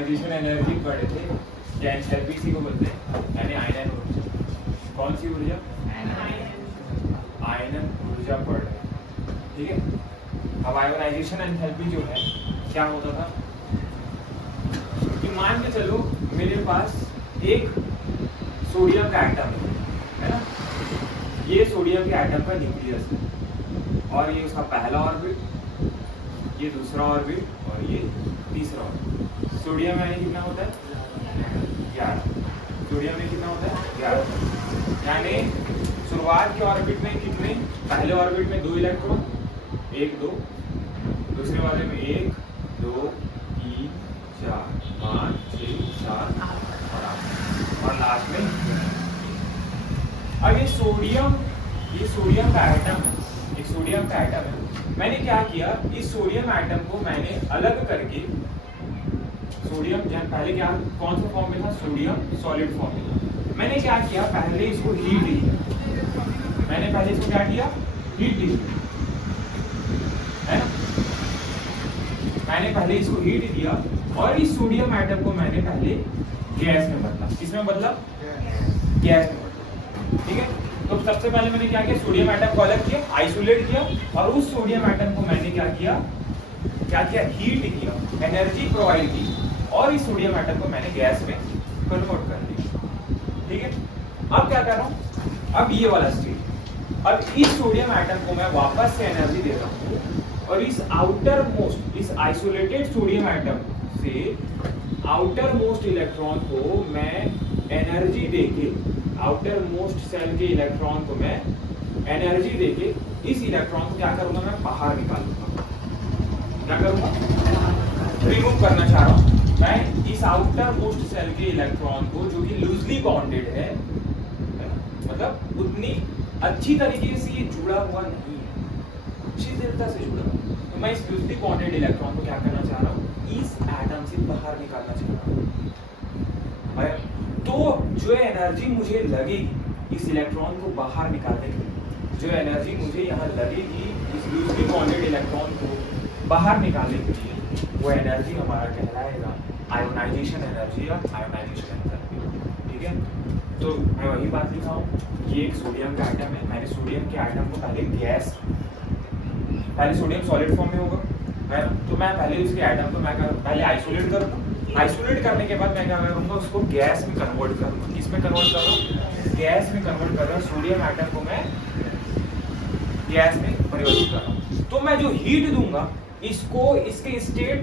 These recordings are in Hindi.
आयोनाइजेशन एनर्जी पढ़े थे, एनएलपीसी को बोलते हैं, यानी आयनन ऊर्जा। कौन सी ऊर्जा? आयनन ऊर्जा पढ़ रहे हैं, ठीक है। अब आयोनाइजेशन एनथैल्पी जो है क्या होता था कि मान के चलो मेरे पास एक सोडियम का एटम है ना, ये सोडियम के एटम का न्यूक्लियस है और ये उसका पहला ऑर्बिट, ये दूसरा ऑर्बिट और ये तीसरा ऑर्बिट। सोडियम में कितना होता है? 11। सोडियम में कितना होता है? 11। यानी शुरुआत के ऑर्बिट में कितने? पहले ऑर्बिट में 2 इलेक्ट्रॉन, 1 2, दूसरे वाले में 1 2 3 4 5 6 7 और 8 और लास्ट में। अब ये सोडियम का एटम है, एक सोडियम का एटम है। मैंने क्या किया, इस सोडियम एटम को मैंने अलग करके, सोडियम जब पहले क्या कौन सा फॉर्म में था? सोडियम सॉलिड फॉर्म में था। मैंने क्या किया, पहले इसको हीट दिया। मैंने पहले इसको क्या किया? हीट दी है ना। मैंने पहले इसको हीट दिया और इस सोडियम एटम को मैंने पहले गैस में बदला। किसमें बदला? गैस में बदला, ठीक है। तो सबसे पहले मैंने क्या किया, सोडियम एटम को अलग किया, आइसोलेट किया और उस सोडियम एटम को मैंने क्या किया, हीट किया, एनर्जी प्रोवाइड की और इस सोडियम एटम को मैंने गैस में कन्वर्ट कर दिया, ठीक है। अब क्या कर रहा हूँ, अब ये वाला स्टेज, अब इस सोडियम एटम को मैं वापस से एनर्जी दे रहा हूँ और इस आउटर मोस्ट, इस आइसोलेटेड सोडियम एटम से आउटर मोस्ट इलेक्ट्रॉन को मैं एनर्जी देके, आउटर मोस्ट सेल के इलेक्ट्रॉन को मैं एनर्जी देके इस इलेक्ट्रॉन को क्या करूंगा, मैं बाहर निकाल दूंगा। क्या करूंगा? रिमूव करना चाह रहा हूं मैं इस आउटर मोस्ट सेल के इलेक्ट्रॉन को, जो कि लूजली बॉन्डेड है, मतलब उतनी अच्छी तरीके से ये जुड़ा हुआ नहीं है, अच्छी दृढ़ता से जुड़ा हुआ। तो मैं इस लूजली बॉन्डेड इलेक्ट्रॉन को क्या करना चाह रहा हूँ, इस एटम से बाहर निकालना चाह रहा हूँ। तो जो एनर्जी मुझे लगेगी इस इलेक्ट्रॉन को बाहर निकालने के लिए, जो एनर्जी मुझे यहाँ लगेगी इस लूजली बॉन्डेड इलेक्ट्रॉन को बाहर निकालने के लिए, वो एनर्जी हमारा कहलाएगा आयोनाइजेशन एनर्जी या आयोनाइजेशन एनर्जी, ठीक है। तो मैं वही बात लिखा हूँ, ये एक सोडियम का एटम है। मैंने सोडियम के एटम को पहले गैस, पहले सोडियम सॉलिड फॉर्म में होगा है ना, तो मैं पहले उसके एटम को मैं पहले आइसोलेट करूँगा। आइसोलेट करने के बाद मैं क्या करूँगा, उसको गैस में कन्वर्ट करूँगा। किस में कन्वर्ट कर रहा हूँ? गैस में कन्वर्ट कर रहा हूँ। सोडियम एटम को मैं गैस में परिवर्तित कर रहा हूँ। तो मैं जो हीट दूंगा इसको, इसके स्टेट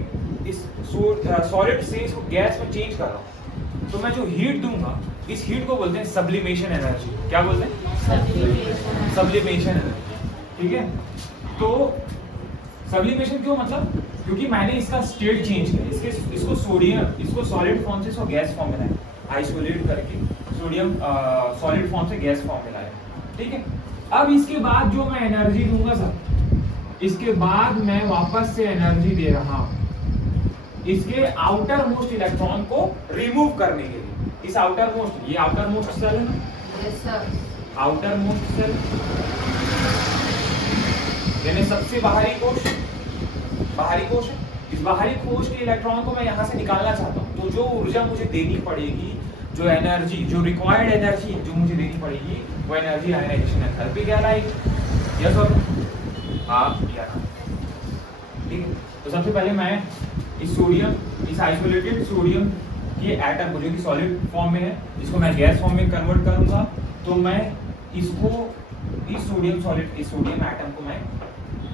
इस सॉलिड से इसको गैस में चेंज कर रहा हूँ। तो मैं जो हीट दूंगा, इस हीट को बोलते हैं सब्लिमेशन एनर्जी। क्या बोलते हैं? सब्लिमेशन एनर्जी, ठीक है। तो सब्लिमेशन क्यों, मतलब क्योंकि मैंने इसका स्टेट चेंज किया, इसको सोडियम, इसको सॉलिड फॉर्म से इसको गैस फॉर्म में लाया, आइसोलेट करके सोडियम सॉलिड फॉर्म से गैस फॉर्म में लाया, ठीक है। अब इसके बाद जो मैं एनर्जी दूंगा सर, इसके बाद मैं वापस से एनर्जी दे रहा हूं इसके आउटर मोस्ट इलेक्ट्रॉन को रिमूव करने के लिए। इस आउटर मोस्ट, ये आउटर मोस्ट सेल है ना, yes sir, outermost shell यानी सबसे बाहरी कोश, बाहरी कोश है। इस बाहरी कोश के इलेक्ट्रॉन को मैं यहाँ से निकालना चाहता हूँ, तो जो ऊर्जा मुझे देनी पड़ेगी, जो एनर्जी, जो रिक्वायर्ड एनर्जी जो मुझे देनी पड़ेगी, वो एनर्जी आयोनाइजेशन एंथैल्पी कहलाएगी। यस और हाँ या ना, ठीक है। तो सबसे पहले मैं इस सोडियम, इस आइसोलेटेड सोडियम के एटम को, जो कि सॉलिड फॉर्म में है, इसको मैं गैस फॉर्म में कन्वर्ट करूंगा। तो मैं इसको, इस सोडियम सॉलिड, इस सोडियम एटम को मैं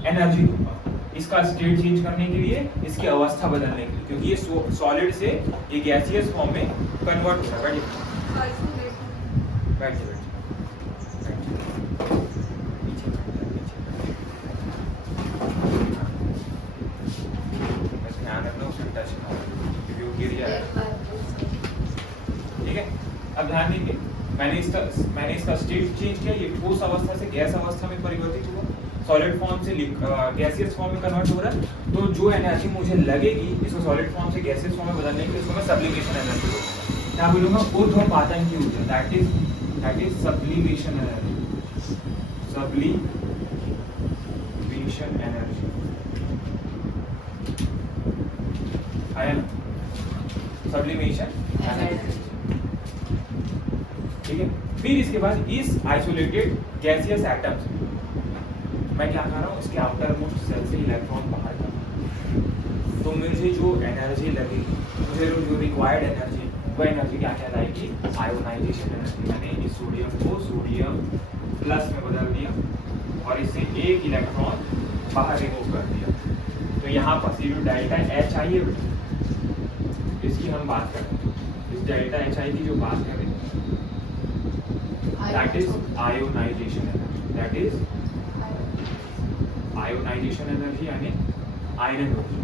एनर्जी दूंगा इसका स्टेट चेंज करने के लिए, इसकी अवस्था बदलने के लिए, क्योंकि ये सॉलिड से ये गैसियस फॉर्म में कन्वर्ट हो रहा है। बैठिए ध्यान रखना, उसमें टच ना हो क्योंकि वो गिर जाएगा, ठीक है। अब ध्यान दीजिए, मैंने इसका स्टेट चेंज किया, ये ठोस अवस्था से गैस अवस्था में परिवर्तित हुआ, सॉलिड फॉर्म से गैसियस फॉर्म में कन्वर्ट हो रहा है। तो जो एनर्जी मुझे लगेगी इसको सॉलिड फॉर्म से गैसियस फॉर्म में बदलने के लिए, उसको मैं सब्लिमेशन एनर्जी बोलूंगा। क्या बोलूंगा? ऊर्ध्वपातन की ऊर्जा, that is sublimation energy, sublimation energy, आया ना। Sublimation analysis. ठीक है, फिर इसके बाद इस आइसोलेटेड गैसियस एटम्स मैं क्या कर रहा हूँ, इसके आउटर मोस्ट सेल से इलेक्ट्रॉन बाहर कर रहा हूँ। तो मुझे जो एनर्जी लगेगी, मुझे जो रिक्वायर्ड एनर्जी, वो एनर्जी क्या कहलाएगी, आयोनाइजेशन एनर्जी। मैंने इस सोडियम को सोडियम प्लस में बदल दिया और इससे एक इलेक्ट्रॉन बाहर रिमूव कर दिया। तो यहाँ पर ये जो डेल्टा एच आई है इसकी हम बात करें, इस डेल्टा एच आई की जो बात करें, that is ionization energy, that is ionization energy यानी आयनन ऊर्जा,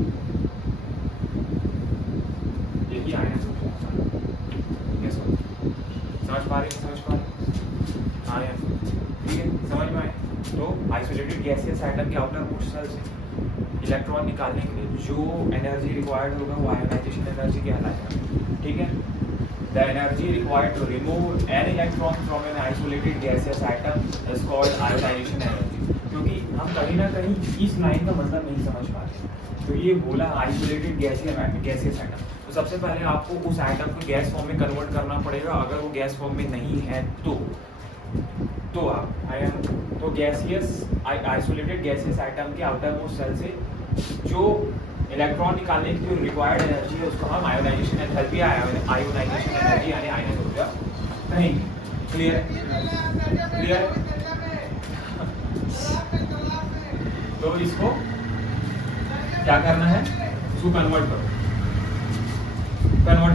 यही आयनन ऊर्जा। यस सर, समझ पा रहे, समझ पा रहे, हाँ यार ठीक है, समझ में आए। तो आइसोलेटेड गैसियस एटम के आउटर मोस्ट सेल से इलेक्ट्रॉन निकालने के लिए जो एनर्जी रिक्वायर्ड होगा वो आयोनाइजेशन एनर्जी कहलाएगा। ठीक है, the energy required to remove an electron from an isolated gaseous atom is called ionization energy. क्योंकि हम कहीं ना कहीं इस लाइन का मतलब नहीं समझ पाते, तो ये बोला आइसोलेटेड गैसियस एटम, तो सबसे पहले आपको उस एटम को गैस फॉर्म में कन्वर्ट करना पड़ेगा। अगर वो गैस फॉर्म में नहीं है तो आप तो गैसियस आइसोलेटेड गैसियस एटम के आउटर मोस्ट सेल से जो इलेक्ट्रॉन निकालने की जो रिक्वायर्ड एनर्जी है उसको हम आयोनाइजेशन एनर्जी, आयोनाइजेशन एनर्जी यानी आयनन ऊर्जा कहेंगे। Clear clear. तो इसको क्या करना है, इसको कन्वर्ट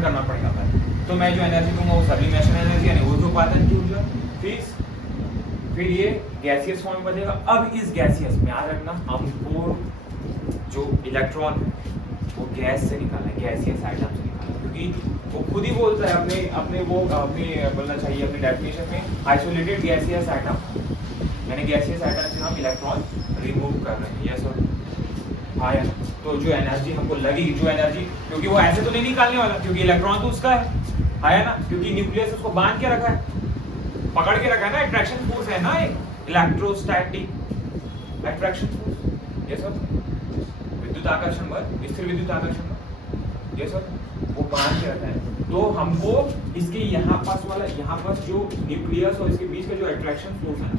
करना पड़ेगा पहले। तो मैं जो एनर्जी दूंगा वो सब्लिमेशन एनर्जी यानी ऊर्ध्वपातन की ऊर्जा, फिर ये गैसियस फॉर्म में बनेगा। अब इस गैसियस में याद रखना, हमको जो इलेक्ट्रॉन है वो गैस से निकालना है, गैसियस आइटम से निकालना है, क्योंकि वो खुद ही बोलता है अपने बोलना चाहिए अपनी डेफिनेशन में, आइसोलेटेड गैसियस आइटम यानी गैसियस आइटम से हम इलेक्ट्रॉन रिमूव कर रहे हैं। यस और हाँ यार, तो जो एनर्जी हमको लगेगी, जो एनर्जी, क्योंकि वो ऐसे तो नहीं निकालने वाला, क्योंकि इलेक्ट्रॉन तो उसका है ना, क्योंकि न्यूक्लियस उसको बांध के रखा है, पकड़ के रखा है ना, अट्रैक्शन फोर्स है ना, एक electrostatic attraction force. Yes sir, विद्युत आकर्षण बल, स्थिर विद्युत आकर्षण बल, यस सर, वो बांध के रखा है। तो हमको इसके यहाँ पास जो न्यूक्लियस और इसके बीच का जो अट्रैक्शन फोर्स है,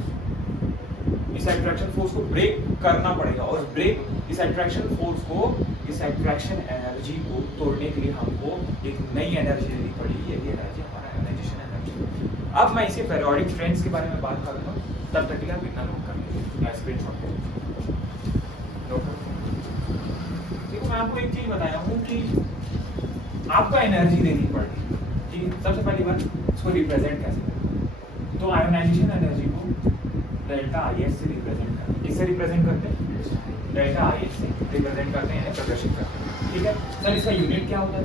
इस अट्रैक्शन फोर्स को ब्रेक करना पड़ेगा, और इस अट्रैक्शन फोर्स को, इस अट्रैक्शन एनर्जी को तोड़ने के लिए हमको एक नई एनर्जी देनी पड़ेगी, यही एनर्जी हमारा आयोनाइजेशन एनर्जी। अब मैं इसके पेरियोडिक फ्रेंड्स के बारे में बात करूंगा, तब तक के लिए आप इतना नोट कर लीजिए, स्क्रीनशॉट नोट करो। देखो मैं आपको एक चीज बताया हूँ कि आपको एनर्जी देनी पड़ेगी, ठीक है। सबसे पहली बात, इसको रिप्रेजेंट कैसे करें, तो आयोनाइजेशन एनर्जी को डेल्टा आई एस से रिप्रेजेंट करते हैं। किससे रिप्रेजेंट करते हैं, डेल्टा आई एस से रिप्रेजेंट करते हैं, प्रदर्शित करते हैं, ठीक है सर। इसका यूनिट क्या होता है,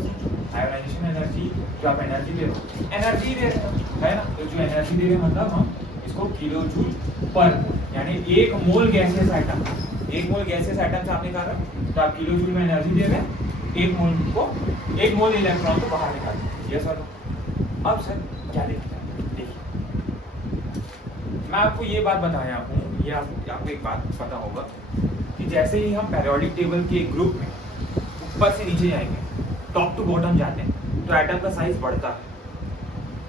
आयोनाइजेशन एनर्जी, जो आप एनर्जी दे रहे हो, एनर्जी दे रहे हो है ना, तो जो एनर्जी दे रहे हैं मतलब हम इसको किलो जूल पर यानी एक मोल गैसियस आइटम, एक मोल गैसियस आइटम से आप निकाल रहे हैं, तो आप किलो जूल में एनर्जी दे रहे हैं, एक मोल इलेक्ट्रॉन को बाहर निकाल रहे हैं। Yes sir. अब सर क्या देखिए, मैं आपको ये बात बताया हूँ, ये आपको एक बात पता होगा कि जैसे ही हम पेरियोडिक टेबल के ग्रुप में ऊपर से नीचे जाएंगे, टॉप टू बॉटम जाते हैं, तो एटम का साइज बढ़ता है,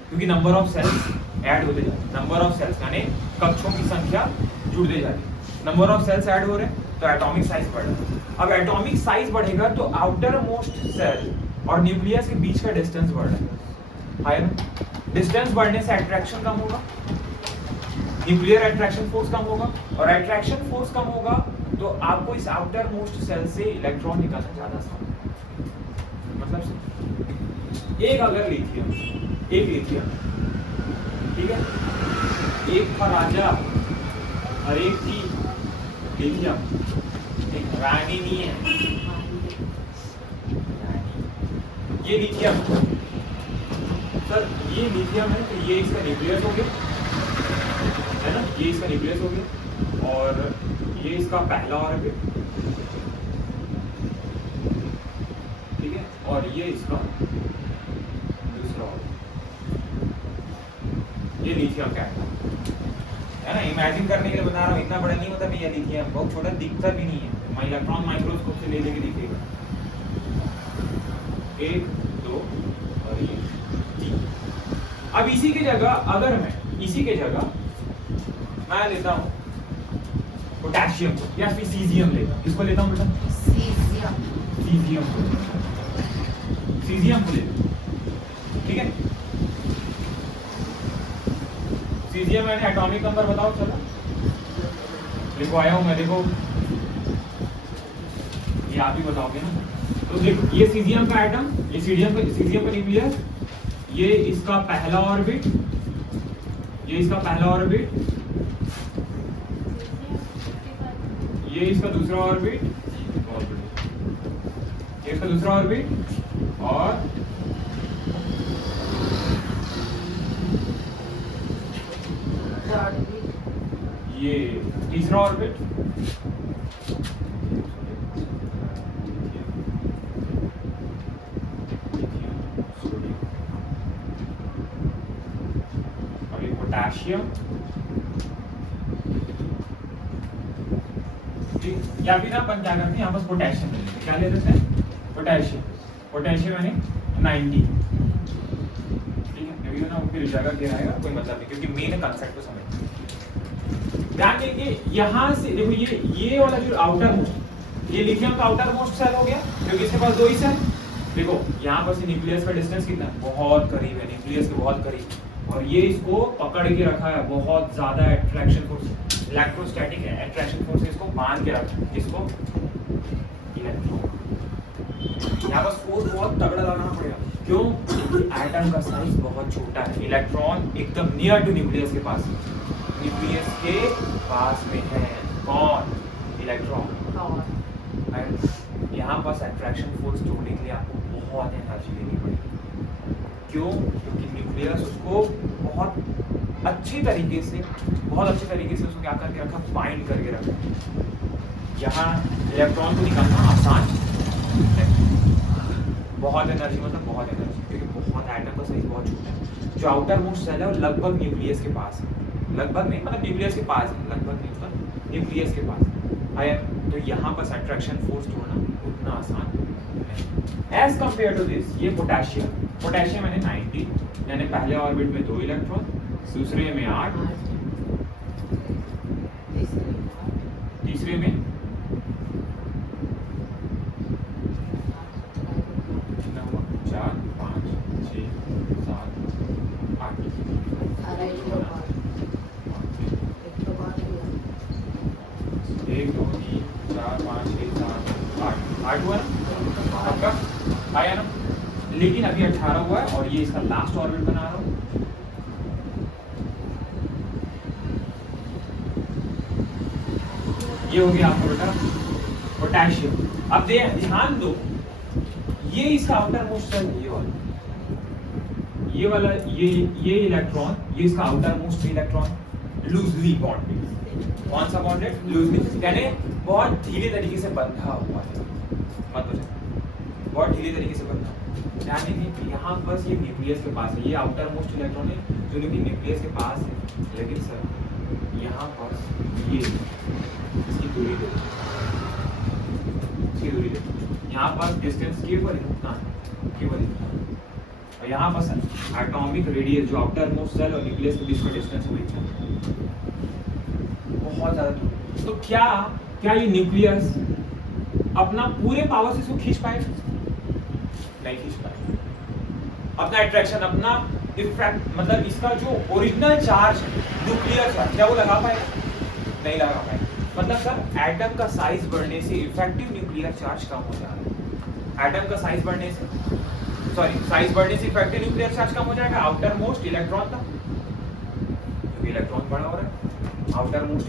क्योंकि नंबर ऑफ सेल्स ऐड होते जाते हैं, नंबर ऑफ सेल्स यानी कक्षों की संख्या जुड़ते जाती है, नंबर ऑफ सेल्स ऐड हो रहे हैं तो एटॉमिक साइज बढ़ रहा है। अब एटॉमिक साइज बढ़ेगा तो आउटर मोस्ट सेल और न्यूक्लियस के बीच का डिस्टेंस बढ़ेगा, है ना। डिस्टेंस बढ़ने से अट्रैक्शन कम होगा, न्यूक्लियर अट्रैक्शन फोर्स कम होगा, और अट्रैक्शन फोर्स कम होगा तो आपको इस आउटर मोस्ट सेल से इलेक्ट्रॉन निकालना ज्यादा आसान है। मतलब एक अगर लिथियम, एक लिथियम, ठीक है, एक था राजा और एक थी लिथियम, एक रानी नहीं है, ये लिथियम सर, ये लिथियम है, तो ये इसका न्यूक्लियस हो गया, है ना, ये इसका न्यूक्लियस हो गया, और ये इसका पहला ऑर्बिट, ठीक है, और ये इसका दूसरा ऑर्बिट, ये लिथियम का है ना। इमेजिन करने के लिए बता रहा हूँ, इतना बड़ा नहीं होता भी, ये लिथियम बहुत छोटा दिखता भी नहीं है, मैं इलेक्ट्रॉन माइक्रोस्कोप से ले लेके दिखेगा। 1 2 अब इसी की जगह अगर मैं इसी के जगह मैं लेता हूँ पोटेशियम को या फिर सीजियम लेता हूँ, इसको लेता हूँ बेटा सीजियम को लेता हूँ, ठीक है। सीजियम मैंने एटॉमिक नंबर बताओ, चलो लिखो आया हूँ मैं, देखो ये आप ही बताओगे ना। तो देखो ये सीजियम का एटम, ये सीजियम का न्यूक्लियस, ये इसका पहला ऑर्बिट, ये इसका पहला ऑर्बिट, ये इसका दूसरा ऑर्बिट, ये इसका दूसरा ऑर्बिट, और ये तीसरा ऑर्बिट, और ये पोटेशियम, या फिर अपन क्या करते हैं यहाँ पर पोटेशियम ले लेते हैं, क्या ले लेते हैं पोटेशियम यानी 90, ठीक है। क्योंकि ना फिर जगह गिराएगा कोई मतलब नहीं, क्योंकि मेन कंसेप्ट को समझ ध्यान देंगे। यहाँ से देखो ये वाला जो आउटर मोस्ट, ये लिथियम का आउटर मोस्ट सेल हो गया, क्योंकि इसके पास 2 ही सेल। देखो यहाँ पर से न्यूक्लियस का डिस्टेंस कितना है, बहुत करीब है, न्यूक्लियस के बहुत करीब, और ये इसको पकड़ के रखा है, बहुत ज्यादा attraction force, electrostatic attraction force इसको बांध के रखा है, इसको इलेक्ट्रॉन। यहाँ पर फोर्स बहुत तगड़ा लगाना पड़ेगा, क्यों? क्योंकि एटम का साइज बहुत छोटा है, इलेक्ट्रॉन एकदम नियर टू न्यूक्लियस के पास, न्यूक्लियस के पास में है कौन? इलेक्ट्रॉन। यहाँ पर अट्रैक्शन फोर्स तोड़ने के लिए आपको बहुत एनर्जी देनी पड़ेगी, क्यों? क्योंकि न्यूक्लियस उसको बहुत अच्छी तरीके से उसको क्या करके रखा, बाइंड करके रखा। यहाँ इलेक्ट्रॉन को निकालना आसान नहीं, बहुत एनर्जी, मतलब बहुत एनर्जी, क्योंकि बहुत एटम का साइज बहुत छोटा है। जो आउटर मोस्ट सेल है वो लगभग न्यूक्लियस के पास है, लगभग नहीं मतलब न्यूक्लियस के पास है, लगभग नहीं मतलब न्यूक्लियस के पास है। तो यहाँ पर अट्रैक्शन फोर्स तोड़ना उतना आसान नहीं। एज कंपेयर टू दिस, ये पोटेशियम यानी 90, यानी पहले ऑर्बिट में 2 इलेक्ट्रॉन, दूसरे में 8, तीसरे में 4, 5, 6, 7, 8, 1, 2, 3, 4, 5, 6, 7, 8 हुआ ना आपका, आया ना। लेकिन अभी 18 हुआ है, और ये इसका लास्ट ऑर्बिट बना रहा हूँ। ये हो गया आपका बेटा पोटेशियम। अब ध्यान दो, ये इसका आउटर मोस्ट सेल, ये वाला ये इलेक्ट्रॉन, ये इसका outer most electron loosely bonded. कौन सा बॉन्डेड? लूजली, यानी बहुत ढीले तरीके से बंधा हुआ है, बहुत ढीले तरीके से बंधा। ध्यान दीजिए यहाँ बस ये न्यूक्लियस के पास है, ये आउटर मोस्ट इलेक्ट्रॉन है जो न्यूक्लियस के पास है, लेकिन सर यहाँ पर ये इसकी दूरी देखो, यहाँ पर डिस्टेंस केवल इतना, और यहाँ पर एटॉमिक रेडियस जो आउटर मोस्ट सेल और न्यूक्लियस के बीच का डिस्टेंस हुई बहुत ज्यादा दूर। तो क्या ये न्यूक्लियस अपना पूरे पावर से इसको खींच पाएगा? नहीं खींच पाएगा। अपना अट्रैक्शन, अपना इफेक्ट, मतलब इसका जो ओरिजिनल चार्ज है, न्यूक्लियर चार्ज, क्या वो लगा पाएगा? नहीं लगा पाएगा। मतलब सर एटम का साइज बढ़ने से इफेक्टिव न्यूक्लियर चार्ज कम हो जा रहा है। एटम का साइज बढ़ने से इफेक्टिव न्यूक्लियर चार्ज कम हो जाएगा आउटर मोस्ट इलेक्ट्रॉन का, क्योंकि इलेक्ट्रॉन बड़ा हो रहा है। आउटर मोस्ट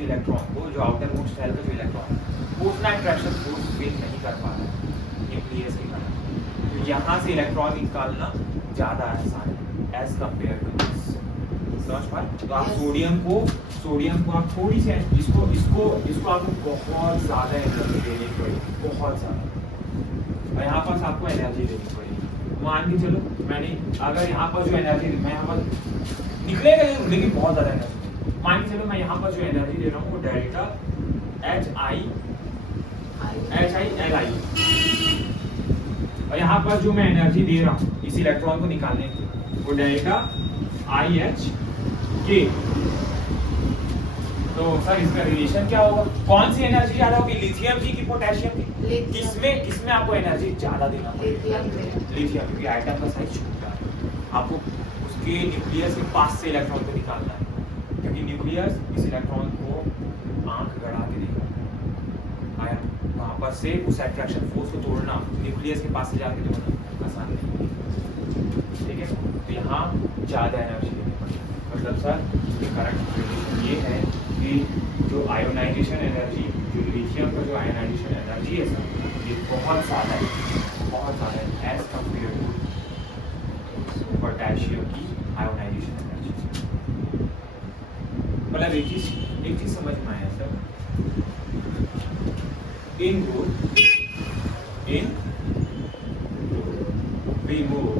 इलेक्ट्रॉन को, जो आउटर मोस्ट सेल का जो इलेक्ट्रॉन, वो उतना अट्रैक्शन फोर्स फील नहीं कर पा रहा है न्यूक्लियस के कारण। तो यहाँ से इलेक्ट्रॉन निकालना ज़्यादा आसान है एज कम्पेयर टू दिस। समझ पाए? तो आप सोडियम को आप थोड़ी सी इसको आपको बहुत ज़्यादा एनर्जी देनी पड़ेगी, बहुत ज़्यादा, और यहाँ पर आपको एनर्जी देनी पड़ेगी। मान के चलो मैंने अगर यहाँ पर जो एनर्जी मैं यहाँ पर निकलेगा जरूर, लेकिन बहुत ज़्यादा एनर्जी। मान के चलो मैं यहाँ पर जो एनर्जी दे रहा हूँ वो डेल्टा HILI, और यहाँ पर जो मैं एनर्जी दे रहा हूँ इस इलेक्ट्रॉन को निकालने की, वो डेल्टा IH के। तो सर इसका रिलेशन क्या होगा? कौन सी एनर्जी ज्यादा होगी, लिथियम की कि पोटेशियम की? किसमें आपको एनर्जी ज्यादा देना पड़ेगा? लिथियम, क्योंकि एटम का साइज छोटा है, आपको उसके न्यूक्लियस के पास से इलेक्ट्रॉन को निकालना है, क्योंकि न्यूक्लियस इस इलेक्ट्रॉन को आंख गड़ा के देगा। आया वहां पर से उस अट्रैक्शन फोर्स को तोड़ना न्यूक्लियस के पास से जाके तोड़ना आसान नहीं है, ठीक है? तो यहाँ ज्यादा एनर्जी देनी पड़ेगी। मतलब सर करेक्ट रिलेशन ये है कि जो आयोनाइजेशन एनर्जी, जो लिथियम का जो आयोनाइजेशन एनर्जी है सर, ये बहुत ज़्यादा है एज कम्पेयर टू पोटेशियम की आयोनाइजेशन एनर्जी। मतलब एक चीज समझ में आया sir, in group we move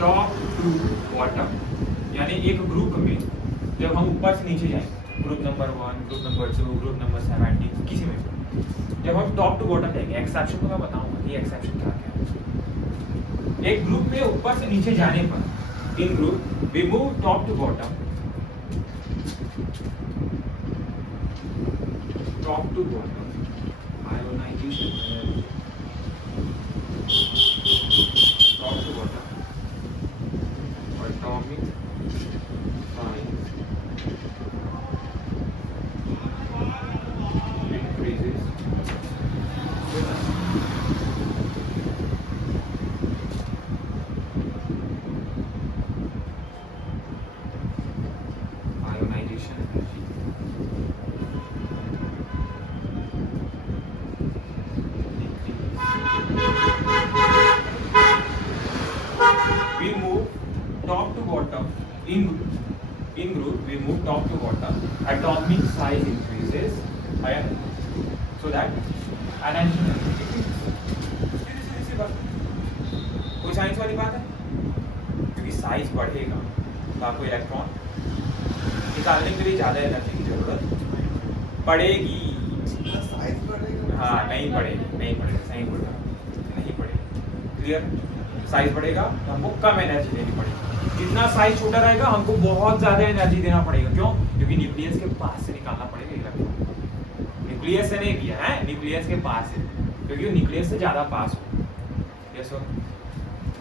top to bottom, यानी एक ग्रुप में जब हम ऊपर से नीचे जाएंगे, group number 1, group number 2, group number 70, किसी में जब हम टॉप टू बॉटम जाएंगे, एक्सेप्शन को मैं बताऊंगा कि एक्सेप्शन क्या है। एक ग्रुप में ऊपर से नीचे जाने पर इन group we move top to bottom, top to bottom ionization, top to bottom atomic size increases ionization energy we move top to bottom in group we move top to bottom, atomic size increases, so that ionization कोई साइंस वाली बात है? क्योंकि साइज बढ़ेगा तो आपको इलेक्ट्रॉन निकालने के लिए ज्यादा एनर्जी की जरूरत पड़ेगी। हाँ नहीं पड़ेगा, सही बोल रहा हूँ, नहीं पड़ेगी। क्लियर? साइज बढ़ेगा तो हमको कम एनर्जी देनी पड़ेगी, जितना साइज छोटा रहेगा हमको बहुत ज्यादा एनर्जी देना पड़ेगा। क्यों? क्योंकि न्यूक्लियस के पास से निकालना पड़ेगा इलेक्ट्रॉन, न्यूक्लियस से नहीं किया है, न्यूक्लियस के पास से, क्योंकि न्यूक्लियस से ज्यादा पास हो। यस सर,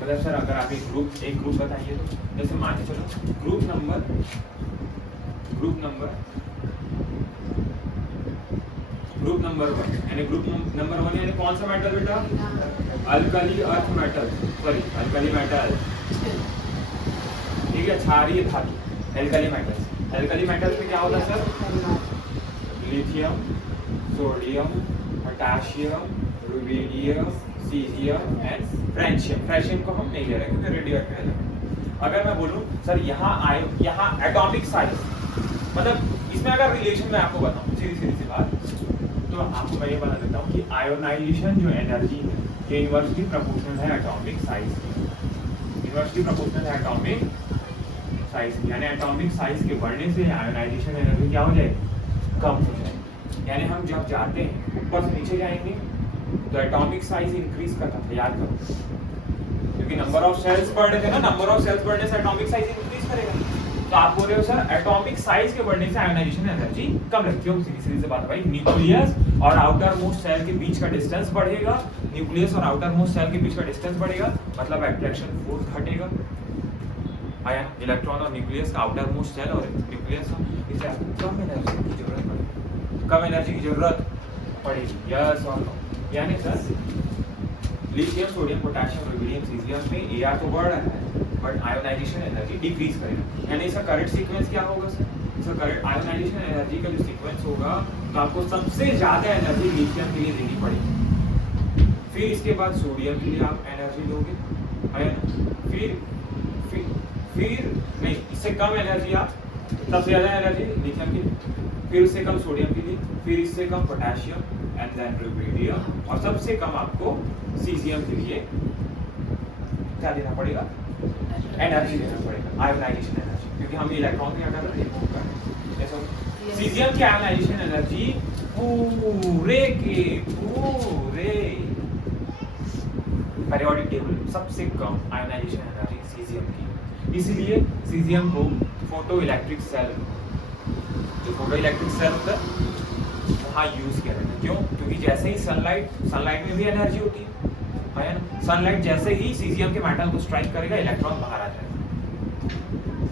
मतलब सर अगर आप एक ग्रुप बताइए तो जैसे मान के चलो ग्रुप नंबर 1, यानी ग्रुप नंबर 1 यानी कौन सा मेटल बेटा? Alkali earth metal, sorry alkali metal, ठीक है, क्षारीय धातु, एल्कली मेटल्स में क्या होता है sir? Lithium, sodium, potassium, rubidium, caesium and francium को हम नहीं ले रहे क्योंकि रेडियोएक्टिव एलिमेंट। अगर मैं बोलूं सर यहाँ एटॉमिक साइज, मतलब इसमें अगर रिलेशन मैं आपको बताऊं सीधी सी बात, तो आपको मैं ये बता देता हूँ कि आयोनाइजेशन जो एनर्जी है ये इनवर्सली प्रोपोर्शनल है एटॉमिक साइज की, इनवर्सली प्रोपोर्शनल है एटॉमिक साइज की, यानी एटॉमिक साइज के बढ़ने से आयोनाइजेशन एनर्जी क्या हो जाएगी? कम हो जाएगी। यानी हम जब जाते हैं ऊपर से नीचे जाएंगे तो एटॉमिक साइज इंक्रीज करता था, याद करो, क्योंकि नंबर ऑफ सेल्स बढ़ रहे थे ना, नंबर ऑफ सेल्स बढ़ने से एटॉमिक साइज इंक्रीज करेगा। तो आप बोल रहे हो सर एटॉमिक साइज के बढ़ने से आयोनाइजेशन एनर्जी कम रहती है। सीधी से बात भाई, न्यूक्लियस और आउटर मोस्ट सेल के बीच का डिस्टेंस बढ़ेगा, न्यूक्लियस और आउटर मोस्ट सेल के बीच का डिस्टेंस बढ़ेगा, मतलब अट्रैक्शन फोर्स घटेगा। आया इलेक्ट्रॉन और न्यूक्लियस का आउटर मोस्ट सेल और न्यूक्लियस इसे कम एनर्जी की जरूरत पड़ेगी, कम एनर्जी की जरूरत पड़ेगी। यस और नो? यानी sir lithium, sodium, potassium, rubidium, caesium में एआर तो बढ़ रहा है बट आयोनाइजेशन एनर्जी डिक्रीज करेगा। यानी इसका करेक्ट सीक्वेंस क्या होगा सर? इसका करेक्ट आयोनाइजेशन एनर्जी का जो सीक्वेंस होगा तो आपको सबसे ज्यादा एनर्जी लिथियम के लिए देनी पड़ेगी, फिर इसके बाद सोडियम के लिए आप एनर्जी लोगे, फिर नहीं, इससे कम एनर्जी आप, सबसे ज्यादा एनर्जी लिथियम की, फिर उससे कम सोडियम के लिए, फिर इससे कम पोटेशियम एंड देन रुबिडियम, और सबसे कम आपको सीजियम के लिए क्या देना पड़ेगा? एनर्जी देना पड़ेगा, आयोनाइजेशन एनर्जी, क्योंकि हम इलेक्ट्रॉन क्या कर रहे हैं, जैसे सीजियम की आयोनाइजेशन एनर्जी पूरे पीरियोडिक टेबल सबसे कम आयोनाइजेशन एनर्जी सीजियम की, इसीलिए सीजियम को फोटो इलेक्ट्रिक सेल, जो फोटो इलेक्ट्रिक सेल होता है वहाँ यूज किया जाता है। क्यों? क्योंकि जैसे ही सनलाइट में भी एनर्जी होती है ना, सनलाइट जैसे ही सीजियम के मेटल को स्ट्राइक करेगा इलेक्ट्रॉन बाहर आ जाएगा,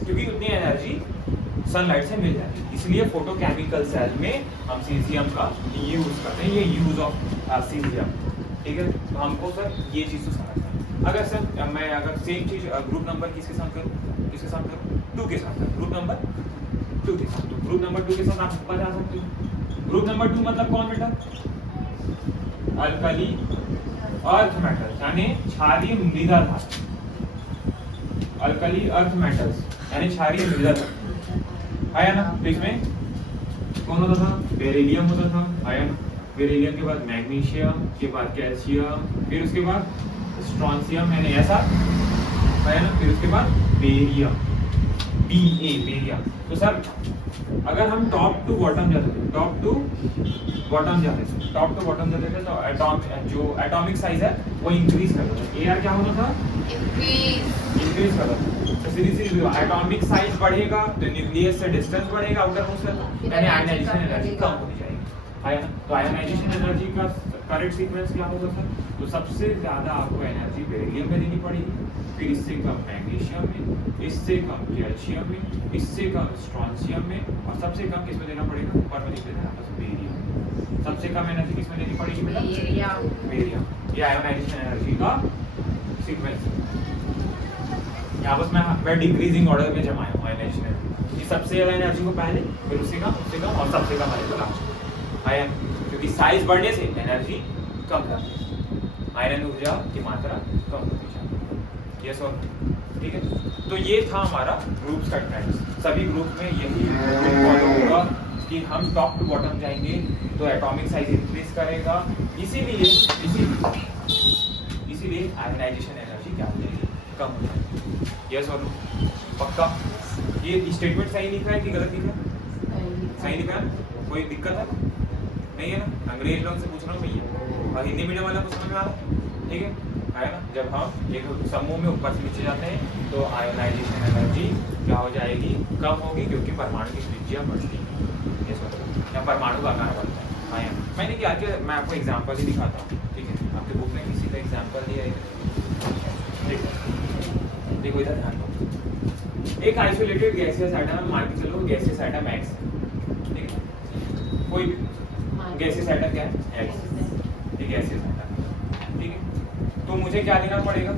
क्योंकि उतनी एनर्जी सनलाइट से मिल जाती है। इसलिए फोटोकेमिकल सेल में हम सीजियम का यूज करते हैं, ये यूज ऑफ सीजियम। ठीक है, तो हमको सर ये चीज़ तो समझना है। अगर सर मैं अगर सेम चीज ग्रुप नंबर किसके साथ करूँ, किसके साथ करूँ, 2 के साथ, ग्रुप नंबर 2 के साथ। तो ग्रुप नंबर 2 के साथ आप बता सकते हो। ग्रुप नंबर 2 मतलब कौन बेटा? अल्कली अर्थ मेटल्स यानी क्षारीय मृदा धातु, अल्कली अर्थ मेटल्स यानी क्षारीय मृदा धातु, आया ना। तो इसमें कौन होता था? बेरिलियम होता था, आया ना। बेरिलियम के बाद मैग्नीशियम, के बाद कैल्शियम, फिर उसके बाद स्ट्रोंशियम यानी ऐसा, आया ना। फिर उसके बाद बेरियम, बेरियम। तो सर अगर हम टॉप टू बॉटम जाते थे, टॉप टू बॉटम जाते थे तो जो एटॉमिक साइज है वो इंक्रीज कर रहा था। एआर क्या होता था? इंक्रीज कर रहा था। तो सीधी एटॉमिक साइज बढ़ेगा तो न्यूक्लियस से डिस्टेंस बढ़ेगा आउटर मोस्ट से, यानी आयनाइजेशन एनर्जी कम होती जाएगी, आया ना। तो आयनाइजेशन एनर्जी का करेक्ट सीक्वेंस क्या होगा सर? तो सबसे ज्यादा आपको एनर्जी बेरिलियम में देनी पड़ेगी, फिर इससे कम मैग्नीशियम में, इससे कम कैल्शियम में, इससे कम स्ट्रोंशियम में, और सबसे कम किसमें देना पड़ेगा? ऊपर में लिख देना है बेरियम। सबसे कम एनर्जी किसमें देनी पड़ेगी बेटा? बेरियम। ये आयोनाइजेशन एनर्जी का सीक्वेंस है। यहाँ बस मैं डिक्रीजिंग ऑर्डर में जमाया हूँ आयोनाइजेशन एनर्जी। सबसे ज्यादा एनर्जी को पहले, फिर उससे कम और सबसे कम आएगा लास्ट, आयन। क्योंकि साइज बढ़ने से एनर्जी कम जाती है, आयरन ऊर्जा की मात्रा कम होती जाती है। ये सब ठीक है। तो ये था हमारा ग्रुप्स का ट्रेंड। सभी ग्रुप में यही फॉलो होगा कि हम टॉप टू बॉटम जाएंगे तो एटॉमिक साइज इंक्रीज करेगा, इसीलिए आयनाइजेशन एनर्जी क्या हो जाएगी? कम हो जाएगी। यस और नो? पक्का? ये स्टेटमेंट सही लिखा है कि गलत लिखा है? सही लिखा है। कोई दिक्कत है? नहीं है ना। अंग्रेज लोगों से पूछ रहा हूँ भैया, और हिंदी मीडियम वाला को समझ में आ रहा है? ठीक है ना। जब हम एक समूह में ऊपर से नीचे जाते हैं तो आयोनाइजेशन एनर्जी क्या हो जाएगी? कम होगी, क्योंकि परमाणु की त्रिज्या बढ़ती है, या परमाणु का आकार बढ़ता है। आयन मैंने क्या किया, मैं आपको एग्जाम्पल ही दिखाता हूँ। ठीक है, आपके बुक में किसी का एग्जाम्पल दिया है, देखो इधर ध्यान दो। एक आइसोलेटेड गैसियस एटम, मान के चलो गैसियस एटम एक्स, ठीक है, कोई गैसियस एटम क्या है? एक्स, एक गैसियस एटम, ठीक है। तो मुझे क्या देना पड़ेगा?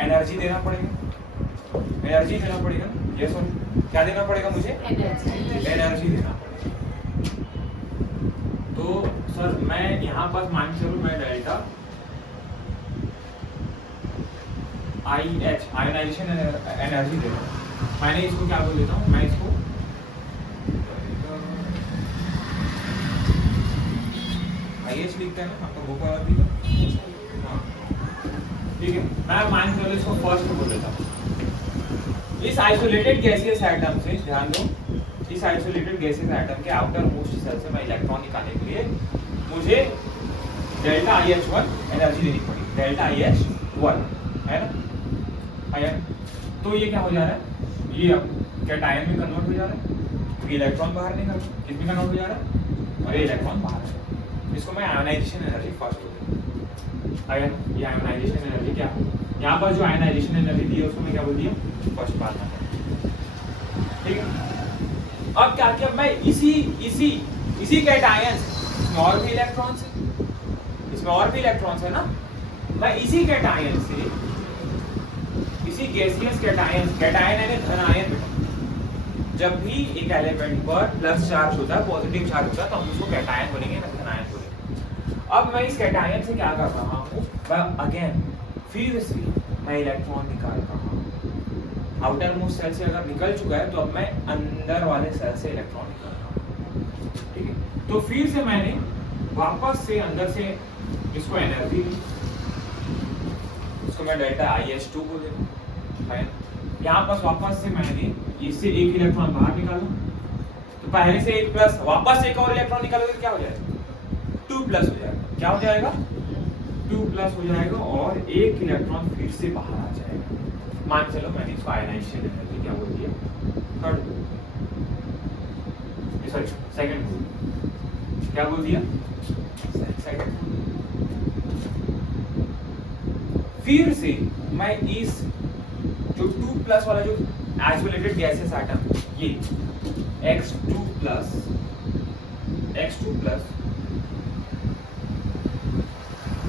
एनर्जी देना पड़ेगा, एनर्जी देना पड़ेगा। ये सुन, क्या देना पड़ेगा मुझे? एनर्जी देना पड़ेगा। तो सर मैं यहाँ पर मान के चलो मैं डेल्टा IH आयोनाइजेशन एनर्जी दे रहा हूँ। मैंने इसको क्या बोल देता हूँ? मैं इसको IH लिखते हैं ना, आपका बुक वाला भी हाँ, ठीक है। मैं मान के चलो इसको फर्स्ट बोल देता हूँ। इस आइसोलेटेड गैसियस एटम से ध्यान दो, इस आइसोलेटेड गैसियस एटम के आउटर मोस्ट सेल से मैं इलेक्ट्रॉन निकालने के लिए मुझे डेल्टा IH1 एनर्जी देनी पड़ी, डेल्टा IH1 है ना आयन। तो ये क्या हो जा रहा है? ये अब कैटायन में कन्वर्ट हो जा रहा है, ये इलेक्ट्रॉन बाहर निकल रहा है, किसमें कन्वर्ट हो जा रहा है? और ये इलेक्ट्रॉन बाहर है। इसको मैं आयोनाइजेशन एनर्जी फर्स्ट बोल देता हूँ। आयन, ये आयोनाइजेशन एनर्जी क्या है? यहाँ पर जो आयोनाइजेशन एनर्जी दी है उसको मैं क्या बोल दिया? फर्स्ट बात है, ठीक है। अब क्या किया मैं? इसी कैटायन इसमें और भी इलेक्ट्रॉन्स है, इसमें और भी इलेक्ट्रॉन्स है ना, मैं इसी कैटायन से, इसी गैसियस कैटायन, कैटायन यानी धन आयन बेटा। जब भी एक एलिमेंट पर प्लस चार्ज होता है, पॉजिटिव चार्ज होता है, तो हम उसको कैटायन बोलेंगे, धन आयन बोलेंगे। अब मैं इस कैटायन से क्या कर रहा हूँ? मैं अगेन फिर से मैं इलेक्ट्रॉन निकाल रहा हूँ। आउटर मोस्ट सेल से अगर निकल चुका है तो अब मैं अंदर वाले सेल से इलेक्ट्रॉन निकाल रहा हूँ, ठीक है। तो फिर से मैंने वापस से अंदर से इसको एनर्जी दी, इसको मैं डेल्टा IH2 बोल देता हूँ। यहाँ पर वापस से मैंने इससे एक इलेक्ट्रॉन बाहर निकाला, तो पहले से एक प्लस, वापस एक और इलेक्ट्रॉन निकालोगे तो क्या हो जाएगा? 2 प्लस हो जाएगा। क्या हो जाएगा? 2+ हो जाएगा और एक इलेक्ट्रॉन फिर से बाहर आ जाएगा। मान चलो मैंने इसको आयनाइजेशन एनर्जी क्या बोल दिया, थर्ड, सॉरी सेकंड, क्या बोल दिया, सेकंड। फिर से मैं इस जो 2+ वाला जो आइसोलेटेड गैसेस एटम, ये X2+,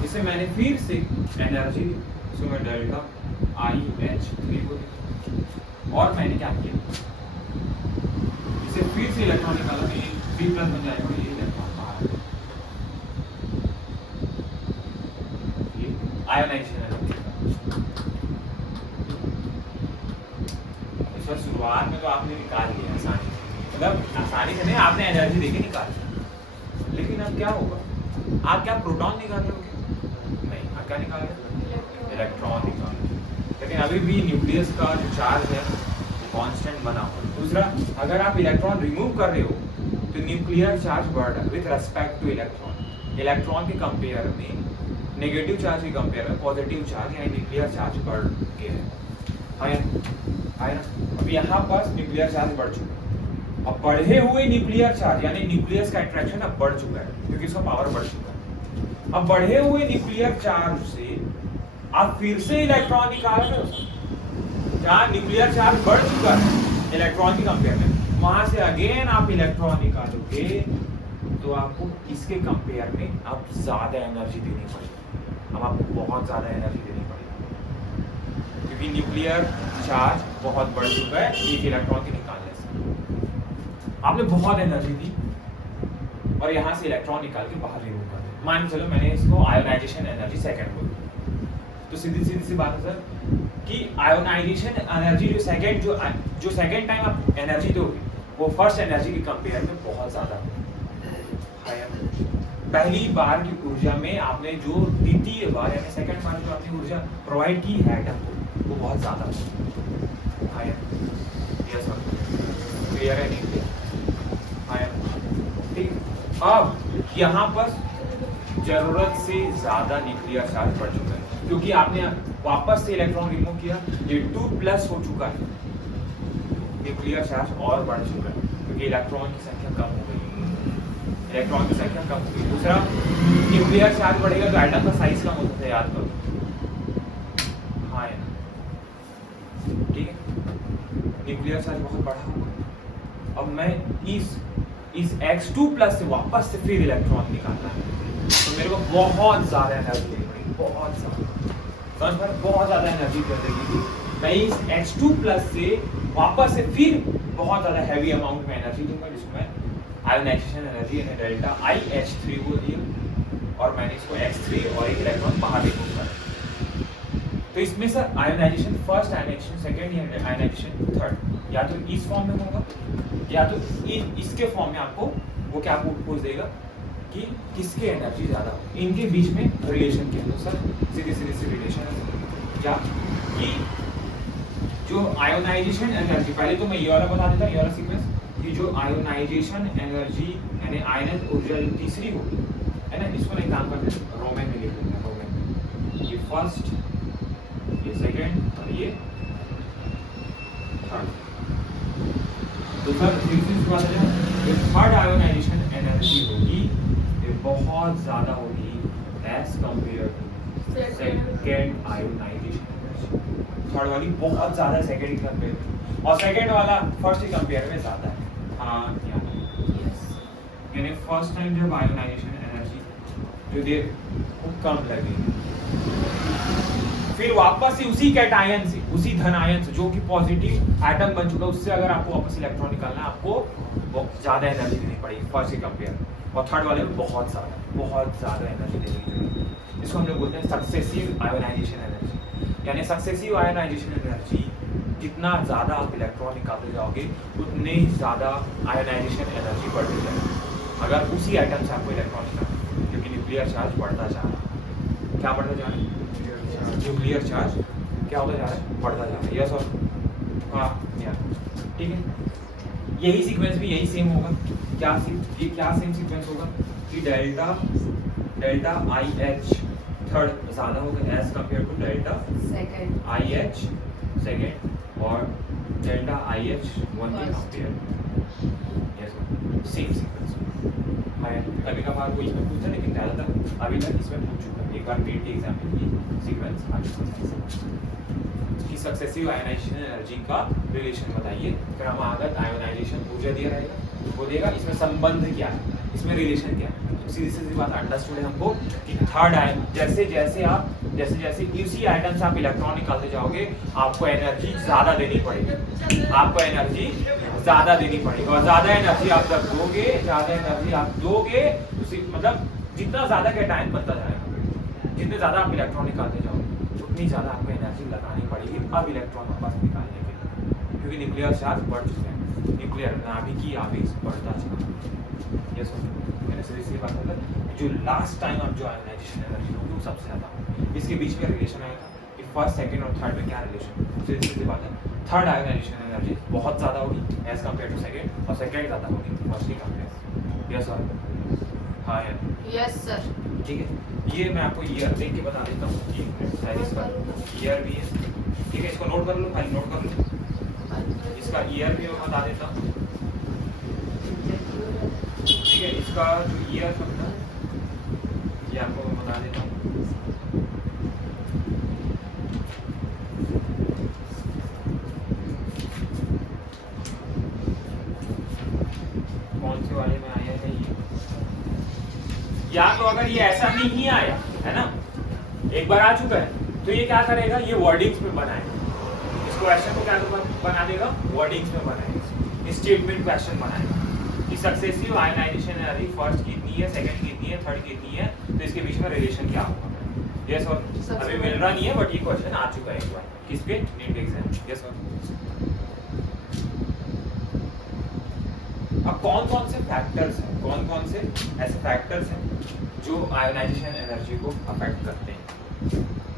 इसे मैंने फिर से एनर्जी इसमें डेल्टा IH3 को दी और मैंने क्या किया, इसे फिर से इलेक्ट्रॉन निकाला तो ये B+ बन जाएगा, ये इलेक्ट्रॉन बाहर, ये आयोनाइजेशन एनर्जी। सर शुरुआत में तो आपने निकाल लिया आसानी से, मतलब आसानी से नहीं, आपने एनर्जी देके निकाल लिया, लेकिन अब क्या होगा, आप क्या प्रोटॉन निकाल लोगे, नहीं, आप क्या निकाल रहे, इलेक्ट्रॉन निकाल। लेकिन अभी भी न्यूक्लियस का जो चार्ज है वो कांस्टेंट बना हुआ है। दूसरा, अगर आप इलेक्ट्रॉन रिमूव कर रहे हो तो न्यूक्लियर चार्ज बढ़ रहा है with respect two electron. Electron के कंपेयर में, नेगेटिव चार्ज के कंपेयर में पॉजिटिव चार्ज या न्यूक्लियर चार्ज बढ़ के है ना। अब यहाँ पर न्यूक्लियर चार्ज बढ़ चुका है, अब बढ़े हुए न्यूक्लियर चार्ज यानी न्यूक्लियस का अट्रैक्शन अब बढ़ चुका है क्योंकि इसका पावर बढ़ चुका है। अब बढ़े हुए न्यूक्लियर चार्ज से आप फिर से इलेक्ट्रॉन निकाल रहे हो, जहाँ न्यूक्लियर चार्ज बढ़ चुका है इलेक्ट्रॉन के कंपेयर में, वहां से अगेन आप इलेक्ट्रॉन निकालोगे तो आपको इसके कंपेयर में अब ज्यादा एनर्जी देनी पड़ेगी। अब आपको बहुत ज्यादा एनर्जी देनी पड़ेगी क्योंकि न्यूक्लियर चार्ज बहुत बढ़ चुका है एक इलेक्ट्रॉन के निकालने से। आपने बहुत एनर्जी दी और यहाँ से इलेक्ट्रॉन निकाल के बाहर रिमूव कर दिया। मान चलो मैंने इसको आयोनाइजेशन एनर्जी सेकंड बोल दिया, तो सीधी सी बात है सर कि आयोनाइजेशन एनर्जी जो सेकंड टाइम आप एनर्जी दोगे वो फर्स्ट एनर्जी के कंपेयर में बहुत ज्यादा है। पहली बार की ऊर्जा में आपने जो द्वितीय बार यानी सेकंड बार जो आपने ऊर्जा प्रोवाइड की है एटम को वो बहुत ज्यादा है। यस सर, क्लियर है, नहीं क्लियर? ठीक। अब यहाँ पर जरूरत से ज्यादा न्यूक्लियर चार्ज बढ़ चुका है क्योंकि आपने वापस से इलेक्ट्रॉन रिमूव किया, ये 2+ हो चुका है, न्यूक्लियर चार्ज और बढ़ चुका है क्योंकि इलेक्ट्रॉन की संख्या कम हो गई, दूसरा न्यूक्लियर चार्ज बढ़ेगा तो एटम का साइज कम होता है, याद करो। हाँ है ना, ठीक है, न्यूक्लियर चार्ज बहुत बढ़ा हुआ। अब मैं इस X2+ से वापस से फिर इलेक्ट्रॉन निकालना है तो मेरे को बहुत ज्यादा एनर्जी देनी पड़ेगी, बहुत ज्यादा एनर्जी देगी। मैं इस X2+ से वापस से फिर बहुत ज्यादा हैवी अमाउंट में एनर्जी दूंगा जिसमें आयोनाइजेशन एनर्जी यानी डेल्टा IH3 को दिया और मैंने इसको X3 और एक इलेक्ट्रॉन बाहर रिमूव कर। तो इसमें sir ionization first, ionization second या आयोनाइजेशन थर्ड, या तो इस फॉर्म में होगा या तो इसके फॉर्म में आपको वो क्या आपको पूछ देगा कि किसके एनर्जी ज्यादा हो, इनके बीच में रिलेशन क्या है। सर सीधी रिलेशन है क्या कि जो आयोनाइजेशन एनर्जी, पहले तो मैं ये वाला बता देता हूँ, ये वाला सीक्वेंस कि जो आयोनाइजेशन एनर्जी यानी आयनिक ऊर्जा जो तीसरी होगी है ना, इसको नहीं काम करते रोमन में लिख देते हैं, रोमन, ये फर्स्ट, ये सेकंड और ये थर्ड। तो सर तीसरी बात है जो थर्ड आयोनाइजेशन एनर्जी होगी ये बहुत ज्यादा होगी as compare to second ionization energy. Third वाली बहुत ज्यादा सेकंड के कंपेयर में और सेकंड वाला फर्स्ट के कंपेयर में ज्यादा है। हाँ यानी फर्स्ट टाइम जब आयोनाइजेशन एनर्जी जो दे वो कम लगेगी, फिर वापस से उसी कैटायन से, उसी धन आयन से जो कि पॉजिटिव एटम बन चुका है उससे अगर आपको वापस इलेक्ट्रॉन निकालना है आपको बहुत ज्यादा एनर्जी देनी पड़ेगी फर्स्ट के कंपेयर में, और थर्ड वाले में बहुत ज्यादा एनर्जी देनी पड़ेगी। इसको हम लोग बोलते हैं सक्सेसिव आयोनाइजेशन एनर्जी। यानी सक्सेसिव आयोनाइजेशन एनर्जी जितना ज़्यादा आप इलेक्ट्रॉन निकालते जाओगे उतने ही ज़्यादा आयोनाइजेशन एनर्जी बढ़ती जाएगी अगर उसी आइटम से आपको इलेक्ट्रॉन निकालना, क्योंकि न्यूक्लियर चार्ज बढ़ता जा रहा है। क्या बढ़ता जा रहा है? न्यूक्लियर चार्ज क्या होता जा रहा है? बढ़ता जा रहा है। यस और हाँ या ठीक है, यही सीक्वेंस भी यही सेम होगा। क्या ये क्या सेम सीक्वेंस होगा कि डेल्टा IH थर्ड ज़्यादा होगा as compare to delta second I H second और डेल्टा आई एच वन के कंपेयर। सेम सीक्वेंस है। कभी कभार वो इसमें पूछा, लेकिन ज़्यादातर अभी तक इसमें पूछ चुका है। एक बार नीट के एग्जाम में ये सीक्वेंस की सक्सेसिव आयोनाइजेशन एनर्जी का रिलेशन बताइए। क्रमागत आयोनाइजेशन ऊर्जा दिया रहेगा, वो देगा इसमें संबंध क्या है, इसमें रिलेशन क्या है। तो सीधी सीधी बात अंडरस्टूड है हमको कि थर्ड आयन जैसे जैसे इसी आइटम से आप इलेक्ट्रॉन निकालते जाओगे आपको एनर्जी ज़्यादा देनी पड़ेगी, आपको एनर्जी ज़्यादा देनी पड़ेगी। और ज़्यादा एनर्जी आप जब दोगे, ज़्यादा एनर्जी आप दोगे मतलब जितना ज़्यादा कैटायन बनता जाएगा, जितने ज़्यादा आप इलेक्ट्रॉन निकालते जाओगे उतनी ज़्यादा आपको एनर्जी लगानी पड़ेगी अब इलेक्ट्रॉन वापस निकालने के लिए, क्योंकि न्यूक्लियर चार्ज बढ़ चुके हैं, न्यूक्लियर नाभिकीय आवेश बढ़ता चला। ये मैंने सीधी बात है, जो लास्ट टाइम आप जो आयोनाइजेशन एनर्जी होगी वो सबसे ज़्यादा होगी। इसके बीच में रिलेशन आएगा कि फर्स्ट सेकंड और थर्ड में क्या रिलेशन, सीधी बात है थर्ड आयोनाइजेशन एनर्जी बहुत ज़्यादा होगी एज कम्पेयर टू सेकंड, और सेकंड ज़्यादा होगी फर्स्ट की कंपेयर। यस सर, हाँ यार यस सर, ठीक है। ये मैं आपको ईयर देख के बता देता हूँ कि इसका ईयर भी है, ठीक है। इसको नोट कर लो, फाइल नोट कर लो। इसका ईयर भी मैं बता देता हूँ, ठीक है। इसका जो ईयर होता है ये आपको मैं बता देता हूँ। कौन से वाले में आया है ये, या तो अगर ये ऐसा नहीं आया है ना, एक बार आ चुका है तो ये क्या करेगा, ये वर्डिंग्स में बनाएगा। इस क्वेश्चन को क्या बना देगा, वर्डिंग्स में बनाएगा, स्टेटमेंट क्वेश्चन बनाएगा कि सक्सेसिव आयोनाइजेशन एनर्जी फर्स्ट कितनी है, सेकंड कितनी है, थर्ड कितनी है, तो इसके बीच में रिलेशन क्या होगा। यस और अभी मिल रहा नहीं है बट ये क्वेश्चन आ चुका है एक बार किस पे, नीट एग्जाम। यस और अब कौन कौन से फैक्टर्स हैं, कौन कौन से ऐसे फैक्टर्स हैं जो आयोनाइजेशन एनर्जी को अफेक्ट करते हैं,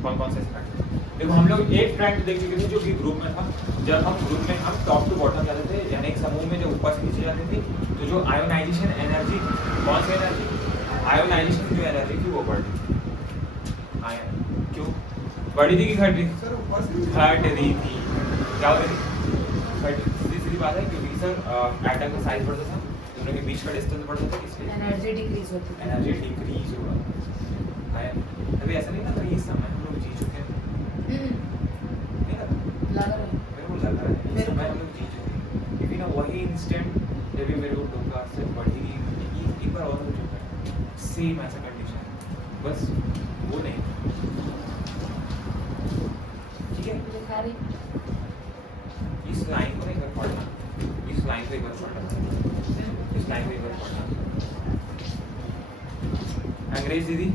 कौन कौन से ऐसे फैक्टर। देखो हम लोग एक ट्रेंड देख चुके थे जो कि ग्रुप में था, जब हम ग्रुप में हम टॉप टू बॉटम जाते थे, यानी एक समूह में जब ऊपर से नीचे जाते थे तो जो आयोनाइजेशन एनर्जी, कौन सी एनर्जी, आयोनाइजेशन जो एनर्जी थी वो बढ़ी थी। आयन क्यों बढ़ी थी कि घट रही थी, घट रही थी। क्या हो रही थी, सीधी सीधी बात है, क्योंकि सर एटम का साइज बढ़ता था, दोनों के बीच का डिस्टेंस बढ़ता था, इसलिए एनर्जी डिक्रीज होती है, एनर्जी डिक्रीज हो रहा है। आयन अभी ऐसा नहीं था, ये समय हम लोग जी चुके हैं, नहीं लगा लग रहा है मेरे को लग रहा है ये समय हम लोग जी चुके हैं, क्योंकि ना वही इंस्टेंट जब ये मेरे को डोका से बढ़ी एक बार और हो चुका है, सेम ऐसा कंडीशन, बस वो नहीं, ठीक है। दिखा रही इस लाइन को एक बार पढ़ना, इस लाइन को एक बार पढ़ना, इस लाइन को एक बार पढ़ना। अंग्रेज दीदी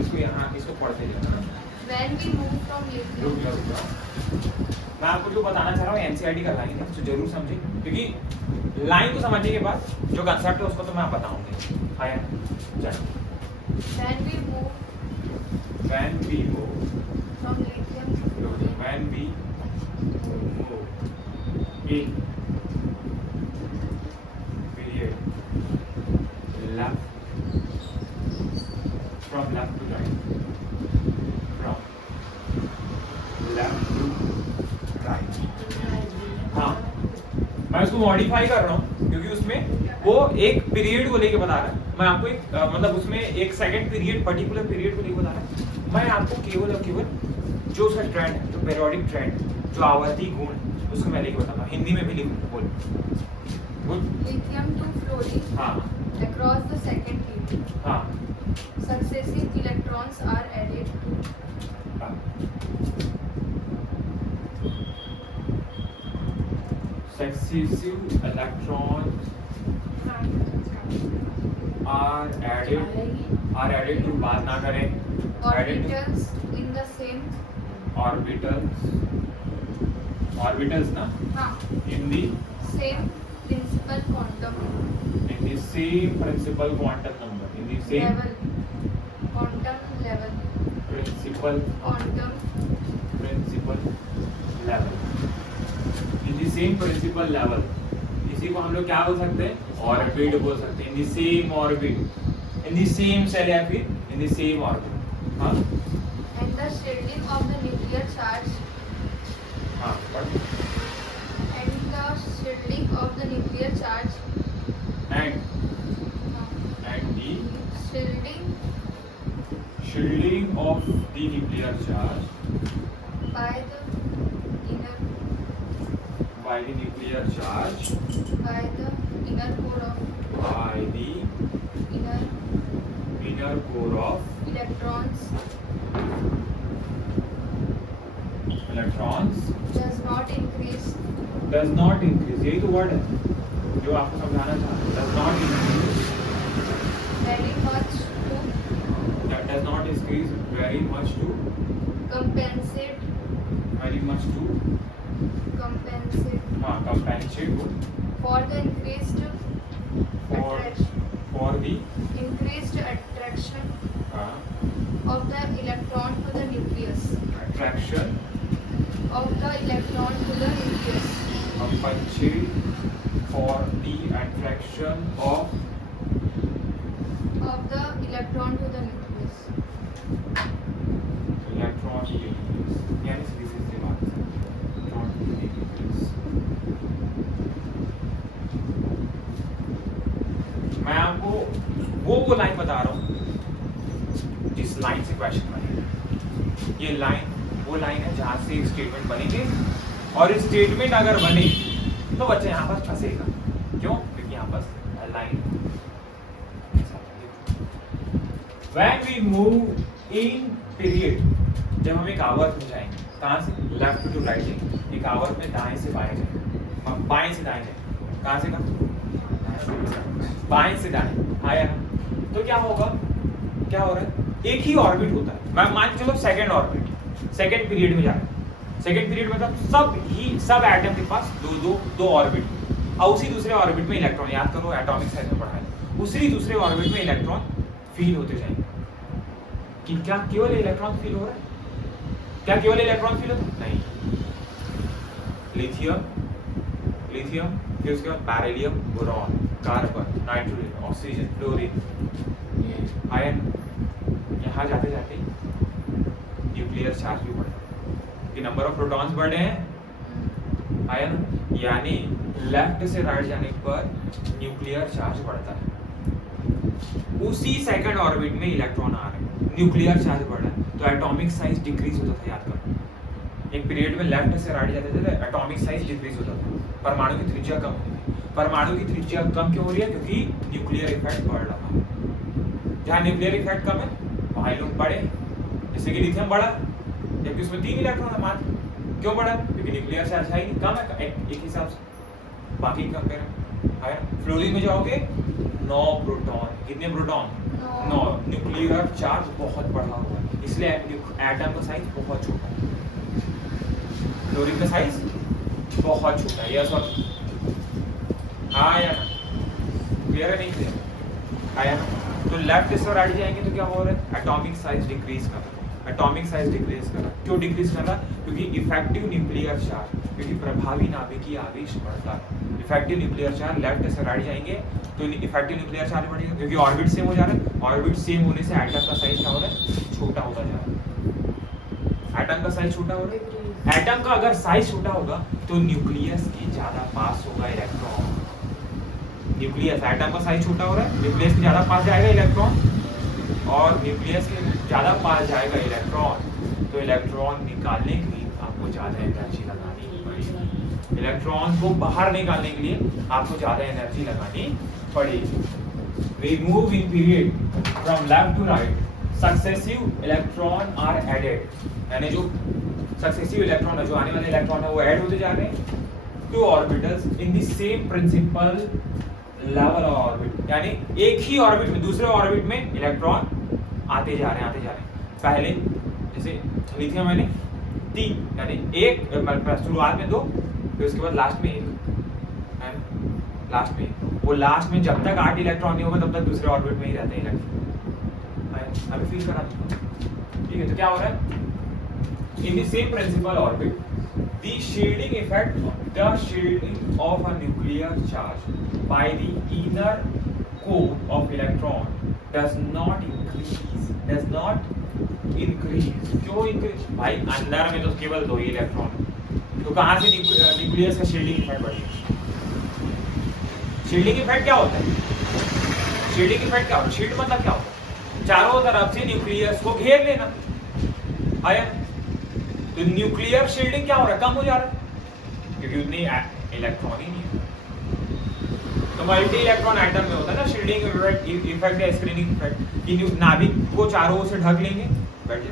इसको यहाँ इसको पढ़ते जाना। When we move from रुक जाओ, रुक जाओ। मैं आपको जो बताना चाह रहा हूँ एनसीईआरटी का लाइन है, तो जरूर समझे, क्योंकि लाइन को समझने के बाद जो कंसेप्ट है उसको तो मैं बताऊंगी। आया चलो, when we move when we move from lithium to fluorine, when we move in period left from left to right, from left to right, हाँ मैं उसको मॉडिफाई कर रहा हूँ क्योंकि उसमें वो एक पीरियड को लेके बता रहा है, मैं आपको एक मतलब उसमें एक सेकंड पीरियड, पर्टिकुलर पीरियड को लेके बता रहा है। मैं आपको केवल और केवल जो उसका ट्रेंड है, जो पेरियोडिक ट्रेंड, जो आवर्ती गुण, उसको मैं लेके बताऊंगा, हिंदी में भी लिखूंगा। बोल बोल। lithium to fluorine, हाँ across the second period, हाँ successive electrons are added to हाँ। Successive electrons are added to, बात ना करें, added to orbitals in the same orbitals ना, हाँ in the same principal quantum in the same principal quantum number, in the same level, quantum level, principal quantum level, in the same principal level। इसी को हम लोग क्या बोल सकते हैं, ऑर्बिट बोल सकते हैं, in the same orbit, in the same shell या फिर इन द सेम ऑर्बिट। हाँ And the shielding of the nuclear charge. हाँ but And the shielding of the nuclear charge. and the Shielding of the nuclear charge by the inner by the nuclear charge by the inner core of by the inner core of electrons does not increase यही तो वर्ड है जो आपको समझाना था। does not increase very much to that does not increase very much to compensate compensate for the increased for the attraction of the electron to the nucleus. attraction Of the electron to the nucleus. compensate for the attraction of The electron to the nucleus. electron to the nucleus यानी सीधी सीधी बात है electron to the nucleus। मैं आपको वो लाइन बता रहा हूँ जिस लाइन से क्वेश्चन बनेगा। ये लाइन वो लाइन है जहाँ से स्टेटमेंट बनेंगे और स्टेटमेंट अगर बने तो बच्चा यहाँ पर फंसेगा। क्यों? क्योंकि यहाँ पर line When we move in period, जब हम एक आवर्त में जाएंगे, कहाँ से लेफ्ट टू राइट जाएंगे, एक आवर्त में दाएं से बाएं जाएंगे, हम बाएं से दाएं जाएंगे, कहाँ से बाएं से दाएं आया ना, तो क्या होगा, क्या हो रहा है, एक ही ऑर्बिट होता है। मैं मान के चलो सेकंड ऑर्बिट, सेकंड पीरियड में जा रहे हैं, सेकंड पीरियड मतलब सब एटम के पास दो ऑर्बिट और उसी दूसरे ऑर्बिट में इलेक्ट्रॉन, याद करो एटॉमिक साइज में पढ़ा है, उसी दूसरे ऑर्बिट में इलेक्ट्रॉन फील होते जाएंगे। कि क्या केवल इलेक्ट्रॉन फील हो रहा है? क्या केवल इलेक्ट्रॉन फील होता है? नहीं, लिथियम फिर उसके बाद beryllium, boron, carbon, nitrogen, oxygen, fluorine, ion, यहाँ जाते जाते न्यूक्लियर चार्ज भी बढ़ता है, नंबर ऑफ प्रोटॉन्स बढ़े हैं, आयन, यानी लेफ्ट से राइट जाने पर न्यूक्लियर चार्ज बढ़ता है। उसी सेकंड ऑर्बिट में इलेक्ट्रॉन आ रहे हैं, न्यूक्लियर चार्ज बढ़ रहा है, तो एटॉमिक साइज डिक्रीज होता था। याद करो, एक पीरियड में लेफ्ट से राइट जाते थे तो एटॉमिक साइज डिक्रीज होता था, परमाणु की त्रिज्या कम होती थी। परमाणु की त्रिज्या कम क्यों हो रही है? क्योंकि न्यूक्लियर इफेक्ट बढ़ रहा है। जहाँ न्यूक्लियर इफेक्ट कम है वहाँ लोग बढ़े, जैसे कि लिथियम बढ़ा जबकि उसमें 3 इलेक्ट्रॉन है मात्र। क्यों बढ़ा? क्योंकि न्यूक्लियर चार्ज है ही कम है एक हिसाब से, बाकी कंपेयर है। फ्लोरीन में जाओगे 9 प्रोटॉन, कितने प्रोटॉन? 9। न्यूक्लियर चार्ज बहुत बढ़ा हुआ है, इसलिए एटम का साइज बहुत छोटा है, फ्लोरीन का साइज बहुत छोटा है। यस और हाँ या ना? क्लियर है नहीं क्लियर? आया ना? तो लेफ्ट से राइट जाएंगे तो क्या हो रहा है? एटॉमिक साइज डिक्रीज कर रहा है, एटॉमिक साइज डिक्रीज कर रहा है। क्यों डिक्रीज कर रहा है? क्योंकि इफेक्टिव न्यूक्लियर चार्ज, क्योंकि प्रभावी नाभिकीय आवेश बढ़ता है। इफेक्टिव न्यूक्लियर चार्ज लेफ्ट से राइट जाएंगे तो इफेक्टिव न्यूक्लियर चार्ज बढ़ेगा, क्योंकि ऑर्बिट सेम हो जा रहा है। ऑर्बिट सेम होने से एटम का साइज क्या हो रहा है? छोटा होता जा रहा है। एटम का साइज छोटा हो रहा है। एटम का अगर साइज छोटा होगा तो न्यूक्लियस के ज्यादा पास होगा इलेक्ट्रॉन। न्यूक्लियस, एटम का साइज छोटा हो रहा है, न्यूक्लियस के ज्यादा पास जाएगा इलेक्ट्रॉन, और न्यूक्लियस के ज्यादा पास जाएगा इलेक्ट्रॉन, तो इलेक्ट्रॉन निकालने के लिए आपको ज्यादा एनर्जी लगानी पड़ेगी। इलेक्ट्रॉन को बाहर निकालने के लिए आपको ज्यादा एनर्जी लगानी पड़ेगी। We move in period from left to right. Successive electron are added. यानी जो सक्सेसिव इलेक्ट्रॉन है, जो आने वाले इलेक्ट्रॉन है वो ऐड होते जा रहे हैं two orbitals in the same principal level orbit. यानी एक ही ऑर्बिट में दूसरे ऑर्बिट में इलेक्ट्रॉन आते जा रहे हैं। पहले जैसे लिथियम मैंने 3, यानी एक शुरुआत में 2, फिर उसके बाद लास्ट में 1, लास्ट में वो लास्ट में जब तक 8 इलेक्ट्रॉन नहीं होगा तब तक दूसरे ऑर्बिट में ही रहते हैं इलेक्ट्रॉन। अभी फील करा, ठीक है? तो क्या हो रहा है? In the same principal orbit, the shielding of a nuclear charge by the inner core of electron does not increase. क्यों इंक्रीज भाई? अंदर में तो केवल 2 ही इलेक्ट्रॉन, तो कहाँ से न्यूक्लियस का शील्डिंग इफेक्ट बढ़ेगा? शील्डिंग इफेक्ट क्या होता है? शील्डिंग इफेक्ट क्या होता है? शील्ड मतलब क्या होता है? चारों तरफ से न्यूक्लियस को घेर लेना। आया? तो न्यूक्लियर शील्डिंग क्या हो रहा है? कम हो जा रहा है, क्योंकि उतनी इलेक्ट्रॉन ही नहीं है। तो मल्टी इलेक्ट्रॉन एटम में होता है ना शील्डिंग इफेक्ट या स्क्रीनिंग इफेक्ट, कि नाभिक को चारों ओर से ढक लेंगे। बैठिए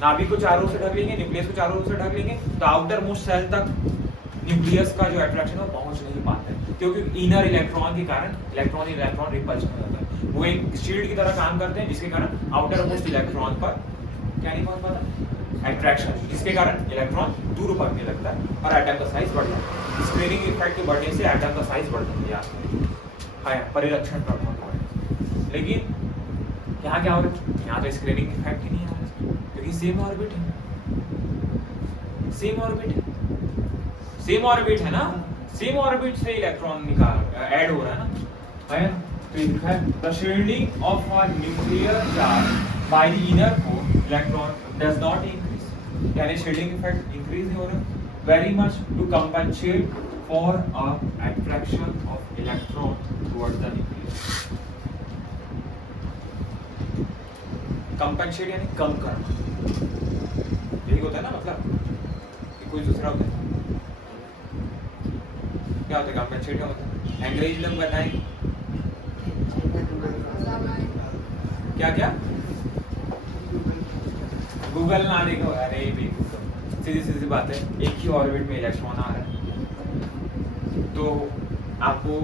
नाभिक को चारों ओर से ढक लेंगे, न्यूक्लियस को चारों ओर से ढक लेंगे, तो आउटर मोस्ट सेल तक न्यूक्लियस का जो अट्रैक्शन है पहुंच नहीं पाता है, क्योंकि इनर इलेक्ट्रॉन के कारण इलेक्ट्रॉन रिपल्शन हो जाता है। वो एक शील्ड की तरह काम करते हैं, जिसके कारण आउटर मोस्ट इलेक्ट्रॉन पर क्या नहीं पहुंच पाता? अट्रैक्शन, जिसके कारण इलेक्ट्रॉन दूर भागने लगता है और एटम का साइज बढ़ जाता है। स्क्रीनिंग इफेक्ट के बढ़ने से एटम का साइज बढ़ जाता है, परिरक्षण प्रभाव का। लेकिन यहाँ क्या हो रहा है? यहाँ तो स्क्रीनिंग इफेक्ट ही नहीं आ रहा, क्योंकि सेम ऑर्बिट है, सेम ऑर्बिट है ना, सेम ऑर्बिट से इलेक्ट्रॉन निकाल ऐड हो रहा है ना। है तो ये लिखा है the shielding of a nuclear charge by the inner core electron does not increase, यानी शील्डिंग इफेक्ट इंक्रीज नहीं हो रहा very much to compensate for a attraction of electron towards the nucleus. Compensate यानी कम करना, यही होता है ना, मतलब कि कोई दूसरा होता है। क्या होता है कंपनसेट? क्या होता है? अंग्रेजी लोग बताएं क्या क्या? गूगल ना देखो, अरे बेवकूफ, सीधी सीधी बात है, एक ही ऑर्बिट में इलेक्ट्रॉन आ रहा है, तो आपको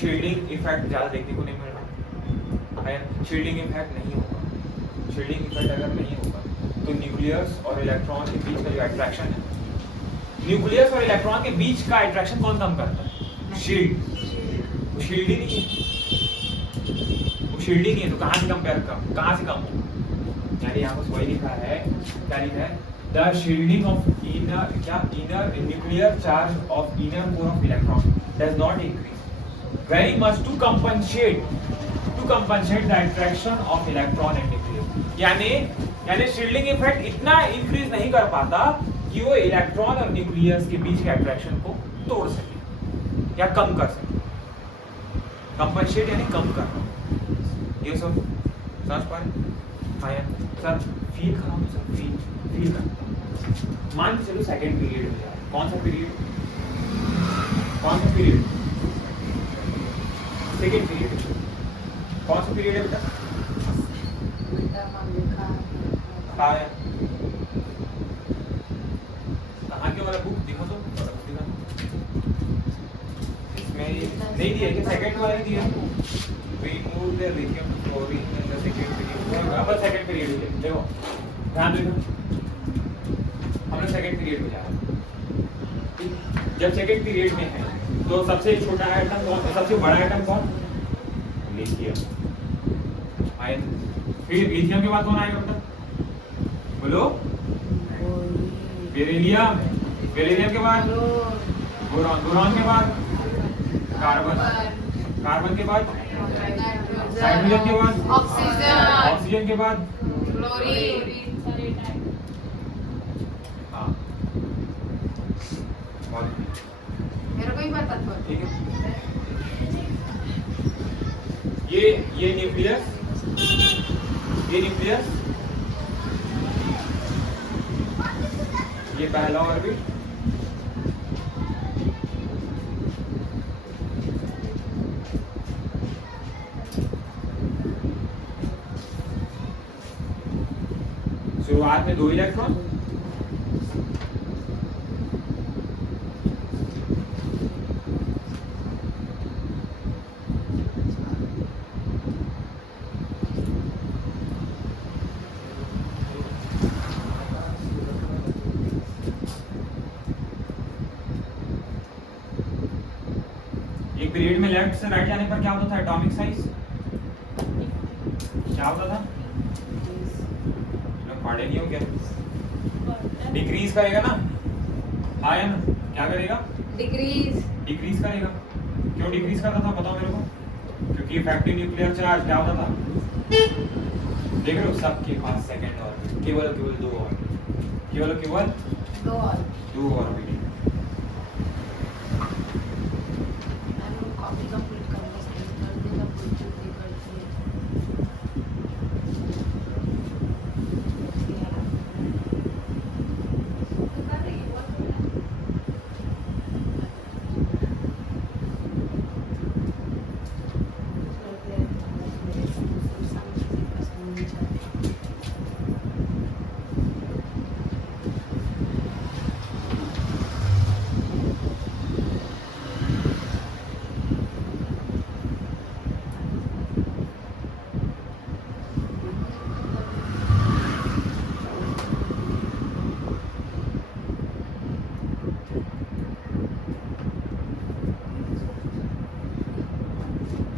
शील्डिंग इफेक्ट ज्यादा देखने को नहीं मिल रहा है। शील्डिंग इफेक्ट नहीं होगा, शील्डिंग इफेक्ट अगर नहीं होगा तो न्यूक्लियस और इलेक्ट्रॉन के बीच का जो अट्रैक्शन है, न्यूक्लियस और इलेक्ट्रॉन के बीच का अट्रैक्शन कौन कम करता है? शील्ड। वो शील्ड ही नहीं है, वो शील्ड ही नहीं है, तो कहाँ से कंपेयर कम, कहाँ से कम हो? यानी यहाँ पर वही लिखा है, क्या लिखा है? The shielding of inner nuclear charge of inner core of electron does not increase very much to compensate the attraction of electron and nucleus. यानी शील्डिंग इफेक्ट इतना इंक्रीज नहीं कर पाता कि वो इलेक्ट्रॉन और न्यूक्लियस के बीच के अट्रैक्शन को तोड़ सके या कम कर सके। कंपनसेट यानी कम करना। ये सब समझ पा रहे? हाँ यार सर, फील करा सर, फील कर। मान के चलो सेकंड पीरियड हो जाए। कौन सा पीरियड? Second period. कौन सा पीरियड है बेटा? हाँ यार, कहाँ के वाला बुक दिखा तो, दिखा। इसमें नहीं दिया कि सेकंड वाला ही दिया। Remove the lithium chlorine in the second period। अब सेकंड पीरियड है, देखो ध्यान देखो, हम लोग सेकंड पीरियड में जा रहे हैं। जब सेकंड पीरियड में है तो सबसे छोटा एटम कौन, सबसे बड़ा एटम कौन? Lithium ion. फिर लिथियम के बाद कौन आएगा बेटा? बोलो। बेरिलियम। बेरिलियम के बाद बोरॉन। बोरॉन के बाद कार्बन। कार्बन के बाद हाइड्रोजन के बाद ऑक्सीजन। ऑक्सीजन के बाद क्लोरीन। हाँ, मेरे को ही पता था। ठीक है। ये न्यूक्लियस, ये पहला ऑर्बिट, शुरुआत में 2 इलेक्ट्रॉन, एक पीरियड में लेफ्ट से राइट जाने पर क्या होता था? एटॉमिक साइज क्या होता था? पढ़े नहीं हो क्या? डिक्रीज करेगा ना? हाँ या ना? क्या करेगा? डिक्रीज करेगा। क्यों डिक्रीज करता था बताओ मेरे को? क्योंकि इफेक्टिव न्यूक्लियर चार्ज क्या होता था, देख रहे हो सबके पास सेकंड ऑर्बिट, केवल दो ऑर्बिट, केवल दो ऑर्बिट। कॉपी कंप्लीट करने से कर देगा कुछ भी करती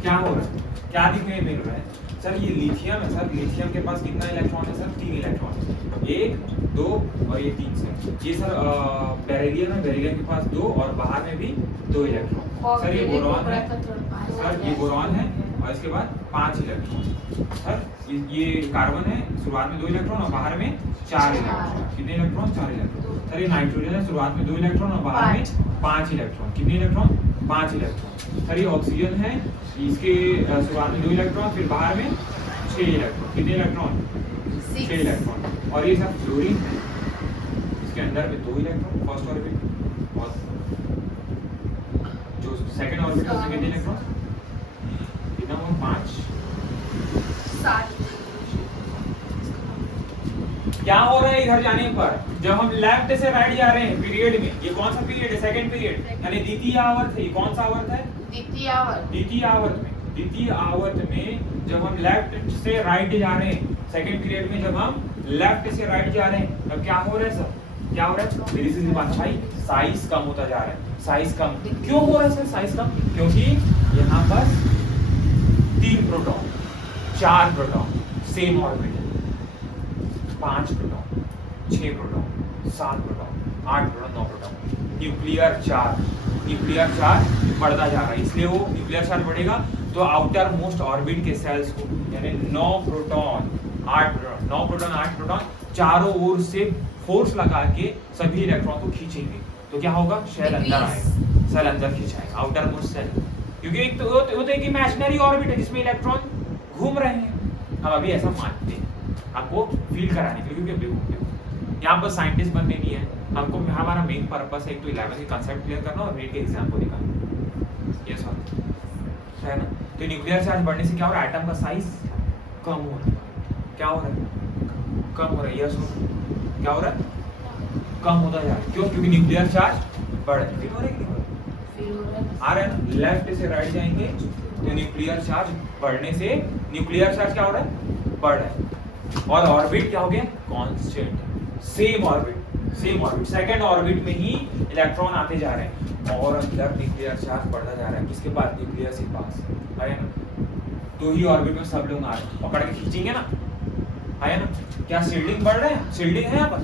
क्या हो रहा है, क्या दिखने मिल रहा है सर, ये लिथियम है सर, लिथियम के पास कितना इलेक्ट्रॉन है सर, 3 इलेक्ट्रॉन, 1 2 और ये 3 सर। ये सर बेरिलियम है, बेरिलियम के पास 2 और बाहर में भी 2 इलेक्ट्रॉन। सर ये बोरॉन है, सर ये बोरॉन है और इसके बाद 5 इलेक्ट्रॉन। सर ये कार्बन है, शुरुआत में 2 इलेक्ट्रॉन और बाहर में 4 इलेक्ट्रॉन। कितने इलेक्ट्रॉन, 4 इलेक्ट्रॉन। सर ये नाइट्रोजन है, शुरुआत में 2 इलेक्ट्रॉन और बाहर में 5 इलेक्ट्रॉन। कितने इलेक्ट्रॉन, 5 इलेक्ट्रॉन। सर ये ऑक्सीजन है, इसके शुरुआत में 2 इलेक्ट्रॉन, फिर बाहर में 6 इलेक्ट्रॉन। कितने इलेक्ट्रॉन, 6 इलेक्ट्रॉन। और ये सब फ्लोरीन है, इसके अंदर में 2 इलेक्ट्रॉन फर्स्ट ऑर्बिट, और जो सेकंड ऑर्बिट है उसमें कितने इलेक्ट्रॉन, कितना हुआ, 5 7। क्या हो रहा है इधर जाने पर, जब हम लेफ्ट से राइट जा रहे हैं पीरियड में, ये कौन सा पीरियड है, सेकंड पीरियड, यानी द्वितीय आवर्त है। ये कौन सा आवर्त है, द्वितीय आवर्त। द्वितीय आवर्त में जब हम लेफ्ट से राइट जा रहे हैं, सेकंड पीरियड में जब हम लेफ्ट से राइट जा रहे हैं, तब क्या हो रहा है सर, क्या हो रहा है, मेरी सीधी बात भाई, साइज कम होता जा रहा है। साइज कम क्यों हो रहा है सर, साइज कम क्योंकि यहाँ पर 3 proton 4 proton same orbit, 5 proton 6 proton 7 proton 8 proton 9 proton. Nuclear charge बढ़ता जा रहा है, इसलिए वो न्यूक्लियर चार्ज बढ़ेगा तो आउटर मोस्ट ऑर्बिट के सेल्स को, यानी 9 प्रोटॉन 8 प्रोटॉन चारों ओर से फोर्स लगा के सभी इलेक्ट्रॉन को खींचेंगे, तो क्या होगा, शेल अंदर आएगा, सेल अंदर खींचाएगा, आउटर मोस्ट सेल। क्योंकि एक तो एक इमेजिनरी ऑर्बिट है जिसमें इलेक्ट्रॉन घूम रहे हैं, हम अभी ऐसा मानते हैं आपको फील कराने के लिए, क्योंकि यहाँ पर साइंटिस्ट बनने नहीं है हमको, हमारा मेन पर्पस है एक तो 11 के कंसेप्ट क्लियर करना और नीट के एग्जाम को निकालना, ये सब है ना। तो न्यूक्लियर चार्ज बढ़ने से क्या हो रहा है, एटम का साइज कम हो रहा है, क्या हो रहा है, कम हो रहा है, यस क्या हो रहा है, कम होता जा रहा है। क्यों, क्योंकि न्यूक्लियर चार्ज बढ़ रहा है, फील हो रहा है कि नहीं आ रहा है ना। लेफ्ट से राइट जाएंगे तो न्यूक्लियर चार्ज बढ़ने से न्यूक्लियर चार्ज क्या हो रहा है, बढ़ रहा है, और ऑर्बिट क्या हो गया, constant, same orbit second orbit में ही इलेक्ट्रॉन आते जा रहे हैं और अंदर न्यूक्लियर चार्ज बढ़ता जा रहा है, किसके पास, न्यूक्लियस के पास है ना। तो ही ऑर्बिट में सब लोग आ रहे हैं, पकड़ के खींचेंगे ना, है ना। क्या शील्डिंग बढ़ रहे हैं, शील्डिंग है यहाँ पर,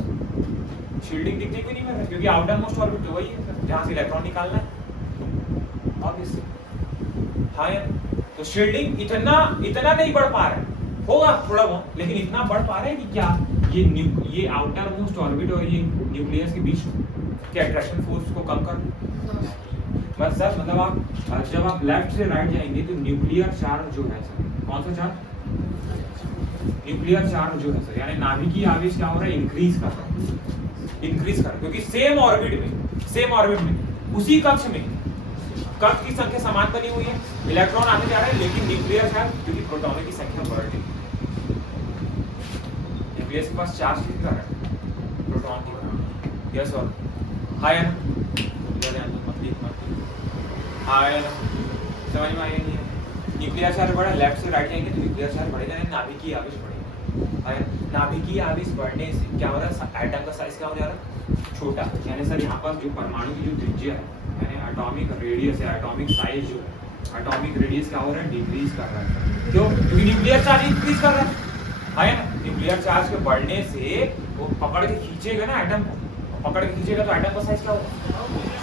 शील्डिंग दिखने को नहीं मिल रहा क्योंकि आउटर मोस्ट ऑर्बिट तो वही है जहाँ से इलेक्ट्रॉन निकालना है, ऑब्वियसली है। तो शील्डिंग इतना नहीं बढ़ पा रहा है, होगा थोड़ा बहुत, लेकिन इतना बढ़ पा रहा है कि क्या ये आउटर मोस्ट ऑर्बिट और ये न्यूक्लियस के बीच के अट्रैक्शन फोर्स को कम कर, बस सर मतलब आप जब आप लेफ्ट से राइट जाएंगे तो न्यूक्लियर चार्ज जो है सर, कौन सा चार्ज, न्यूक्लियर चार्ज जो है सर, यानी नाभिकीय आवेश क्या हो रहा है, इंक्रीज कर रहा है, क्योंकि सेम ऑर्बिट में उसी कक्ष में कक्ष की संख्या समान बनी हुई है, इलेक्ट्रॉन आने जा रहे हैं, लेकिन न्यूक्लियर चार्ज क्योंकि प्रोटॉनों की संख्या बढ़ रही है, न्यूक्लियस के पास चार्ज कितना है, प्रोटॉन की, यस और हाय है ना, हाय समझ में आया नहीं है। न्यूक्लियर चार्ज बढ़ा, लेफ्ट से राइट जाएंगे तो न्यूक्लियर चार्ज बढ़ेगा, नाभिकीय आवेश बढ़ेगा, नाभिकीय आवेश बढ़ने से क्या हो रहा है, एटम का साइज क्या हो जा रहा है, छोटा, यानी सर यहाँ पर जो परमाणु की जो त्रिज्या है, यानी एटॉमिक रेडियस है, एटॉमिक साइज जो है, एटॉमिक रेडियस क्या हो रहा है, डिक्रीज कर रहा है, क्यों, क्योंकि न्यूक्लियर चार्ज इंक्रीज कर रहा है ना। न्यूक्लियर चार्ज के बढ़ने से वो पकड़ के खींचेगा ना एटम को, पकड़ के खींचेगा तो एटम का साइज क्या होगा,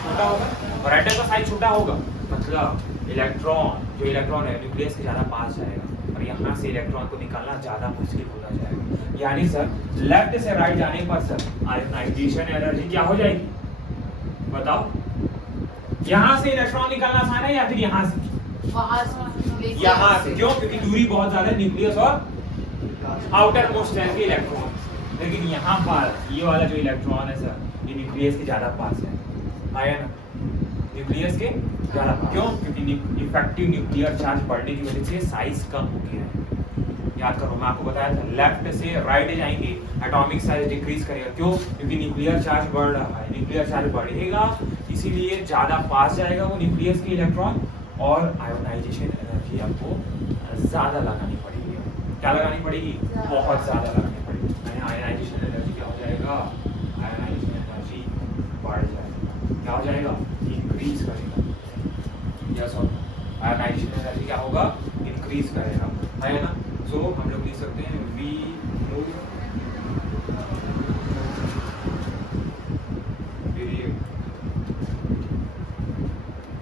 छोटा होगा, और एटम का साइज छोटा होगा मतलब इलेक्ट्रॉन है न्यूक्लियस के ज़्यादा पास जाएगा और यहाँ से इलेक्ट्रॉन को निकालना ज़्यादा मुश्किल होता जाएगा। यानी सर लेफ्ट से राइट जाने पर सर आयोनाइजेशन एनर्जी क्या हो जाएगी बताओ? यहाँ से इलेक्ट्रॉन निकालना आसान है या फिर यहाँ से? यहाँ से। क्यों? क्योंकि दूरी बहुत ज़्यादा है न्यूक्लियस और आउटर मोस्ट के इलेक्ट्रॉन। लेकिन यहाँ पर ये वाला जो इलेक्ट्रॉन है सर ये न्यूक्लियस के ज़्यादा पास है, आया ना? न्यूक्लियस के ज़्यादा। क्यों? क्योंकि इफेक्टिव न्यूक्लियर चार्ज बढ़ने की वजह से साइज कम हो गया है। याद करो मैं आपको बताया था लेफ्ट से राइट जाएंगे एटॉमिक साइज डिक्रीज करेगा। क्यों? क्योंकि न्यूक्लियर चार्ज बढ़ रहा है, न्यूक्लियर चार्ज बढ़ेगा इसीलिए ज़्यादा पास जाएगा वो न्यूक्लियस के इलेक्ट्रॉन और आयोनाइजेशन एनर्जी आपको ज़्यादा लगानी पड़ेगी। क्या लगानी पड़ेगी? बहुत ज़्यादा लगानी पड़ेगी। आयोनाइजेशन एनर्जी क्या हो जाएगा? आयोनाइजेशन एनर्जी बढ़ जाएगा। क्या हो जाएगा? इंक्रीज करेगा। यस और आयोनाइजेशन एनर्जी क्या होगा? इंक्रीज करेगा, है ना? सो हम लोग लिख सकते हैं we move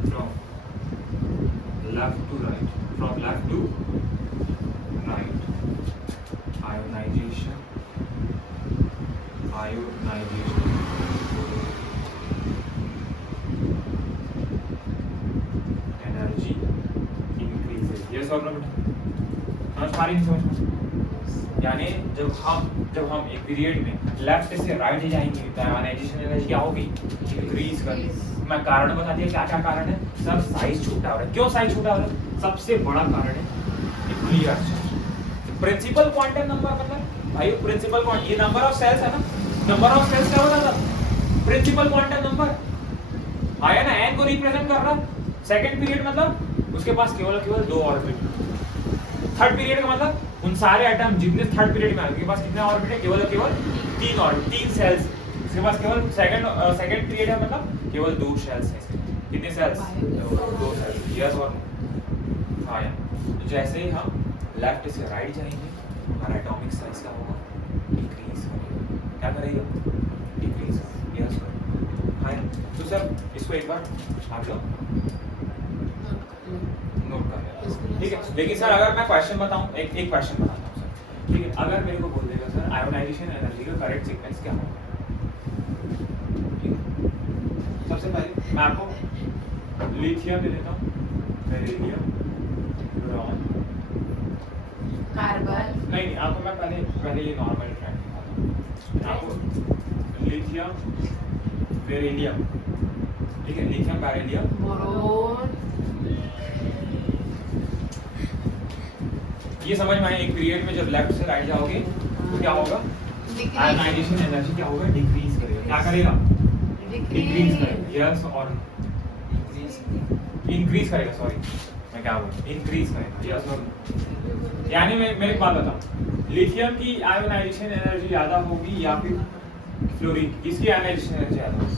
from left to right, from left to right. Ionization energy increases. Yes और नो बेटा? समझ पा रही समझ? यानी जब हम एक पीरियड में लेफ्ट से राइट जाएंगे तो आयोनाइजेशन एनर्जी क्या होगी? इंक्रीज करेगी। मैं कारण बता दिया क्या क्या कारण है सर? साइज छोटा हो रहा है। क्यों साइज छोटा हो रहा है? सबसे बड़ा कारण है nuclear charge. Principal quantum number मतलब भाई प्रिंसिपल क्वांटम ये नंबर ऑफ सेल्स है ना, नंबर ऑफ सेल्स क्या होता था? प्रिंसिपल क्वांटम नंबर आया ना, n को रिप्रेजेंट कर रहा है। सेकंड पीरियड मतलब उसके पास केवल दो ऑर्बिट। थर्ड पीरियड का मतलब उन सारे एटम जितने थर्ड पीरियड में आए उनके पास कितने ऑर्बिट है? केवल तीन ऑर्बिट, तीन सेल्स। इसके पास केवल सेकंड पीरियड है मतलब केवल दो सेल्स हैं। कितने सेल्स? दो सेल्स। यस और हाँ यार। तो जैसे ही हम लेफ्ट से राइट जाएंगे हमारा एटॉमिक साइज क्या होगा? डिक्रीज करेगा। क्या करेगा? डिक्रीज। यस हाँ यार। तो सर इसको एक बार आप लोग नोट कर लेना, ठीक है? लेकिन सर अगर मैं क्वेश्चन बताऊं, एक क्वेश्चन बताता हूं सर, ठीक है? अगर मेरे को बोल देगा सर आयोनाइजेशन एनर्जी का करेक्ट सीक्वेंस क्या होगा? सबसे पहले मैं आपको लिथियम ले लेता हूँ, बेरिलियम, बोरॉन, कार्बन। नहीं आपको मैं पहले ये नॉर्मल ट्रेंड दिखाता हूँ आपको। लिथियम, बेरिलियम, ठीक है? Lithium, beryllium, boron. ये समझ में आए? एक पीरियड में जब लेफ्ट से राइट जाओगे तो क्या होगा? आयोनाइजेशन एनर्जी क्या होगा? डिक्रीज करेगा। क्या करेगा? डिक्रीज करेगा। यस और इंक्रीज करेगा। सॉरी मैं क्या बोल, इंक्रीज करेगा। यस और यानी मैं एक बात बताऊं, लिथियम की आयोनाइजेशन एनर्जी ज्यादा होगी या फिर फ्लोरीन? किसकी आयोनाइजेशन एनर्जी ज्यादा होगी?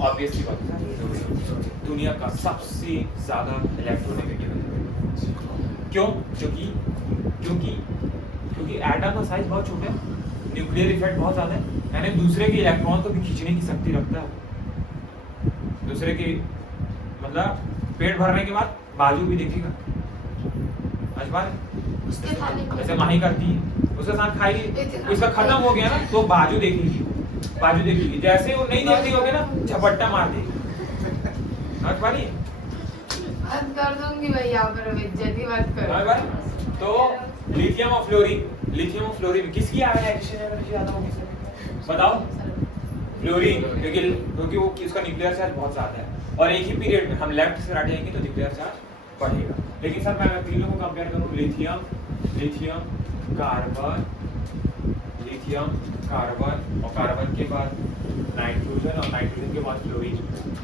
ऑब्वियसली बात है दुनिया का सबसे ज्यादा इलेक्ट्रोनेगेटिव है। क्यों? क्योंकि एटम का साइज बहुत छोटा है, न्यूक्लियर इफेक्ट बहुत ज्यादा है, यानी दूसरे के इलेक्ट्रॉन को भी खींचने की शक्ति रखता है। दूसरे के मतलब पेट भरने के बाद बाजू भी देखेगा। जैसे माही करती है उसके साथ खाएगी, उसका खत्म हो गया ना तो बाजू देखेगी। जैसे वो नहीं देख रही होगी ना झपट्टा मार देगी। समझ पा रही? बात कर दूंगी भाई, यहाँ पर बेइज्जती मत करो। तो लिथियम और फ्लोरीन किसकी आयोनाइजेशन एनर्जी ज्यादा होगी सर? बताओ। फ्लोरीन, क्योंकि वो उसका न्यूक्लियर चार्ज बहुत ज्यादा है और एक ही पीरियड में हम लेफ्ट से राइट जाएंगे तो न्यूक्लियर चार्ज बढ़ेगा। लेकिन सर मैं तीनों को कंपेयर करूँ, लिथियम, कार्बन और कार्बन के बाद नाइट्रोजन और नाइट्रोजन के बाद फ्लोरीन,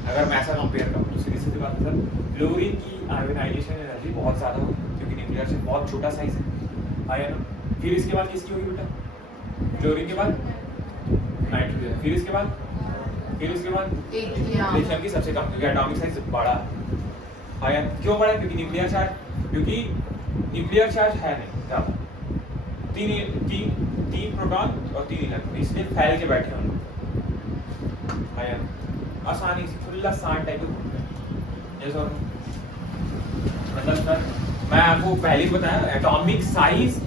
अगर मैं ऐसा कंपेयर करूँ तो सीधी सीधी बात है सर फ्लोरीन की आयोनाइजेशन एनर्जी बहुत ज़्यादा होगी क्योंकि न्यूक्लियर चार्ज बहुत छोटा साइज है, आया ना? फिर इसके बाद किसकी होगी बेटा? फ्लोरीन के बाद नाइट्रोजन, फिर इसके बाद लिथियम की सबसे कम, क्योंकि एटॉमिक साइज बड़ा है। क्यों बड़ा है? क्योंकि न्यूक्लियर चार्ज है नहीं ज़्यादा, तीन प्रोटॉन और 3 इलेक्ट्रॉन, इसलिए फैल के बैठे हम लोग आसानी से खुला सांड टाइप के घूमते हैं। मतलब सर मैं आपको पहले ही बताया, एटॉमिक साइज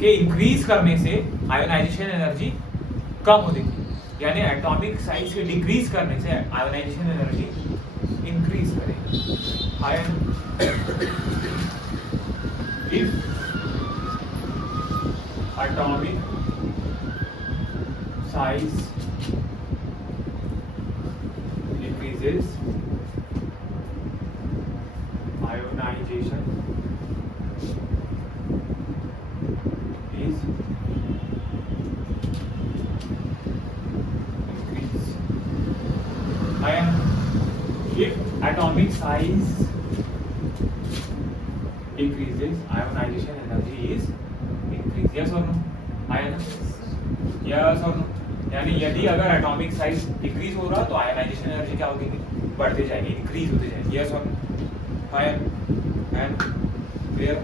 के इंक्रीज करने से आयोनाइजेशन एनर्जी कम होती है, यानी एटॉमिक साइज के डिक्रीज करने से आयोनाइजेशन एनर्जी इंक्रीज करेगी। Ion if atomic size increases, ionization is increase. If atomic size decreases, ionization energy is increase. Yes or no? Ion? Yes or no? यानी यदि अगर एटॉमिक साइज डिक्रीज हो रहा तो आयनाइजेशन एनर्जी क्या होगी, बढ़ते जाएगी, इंक्रीज होती जाएगी। यस और नो? Fine and clear.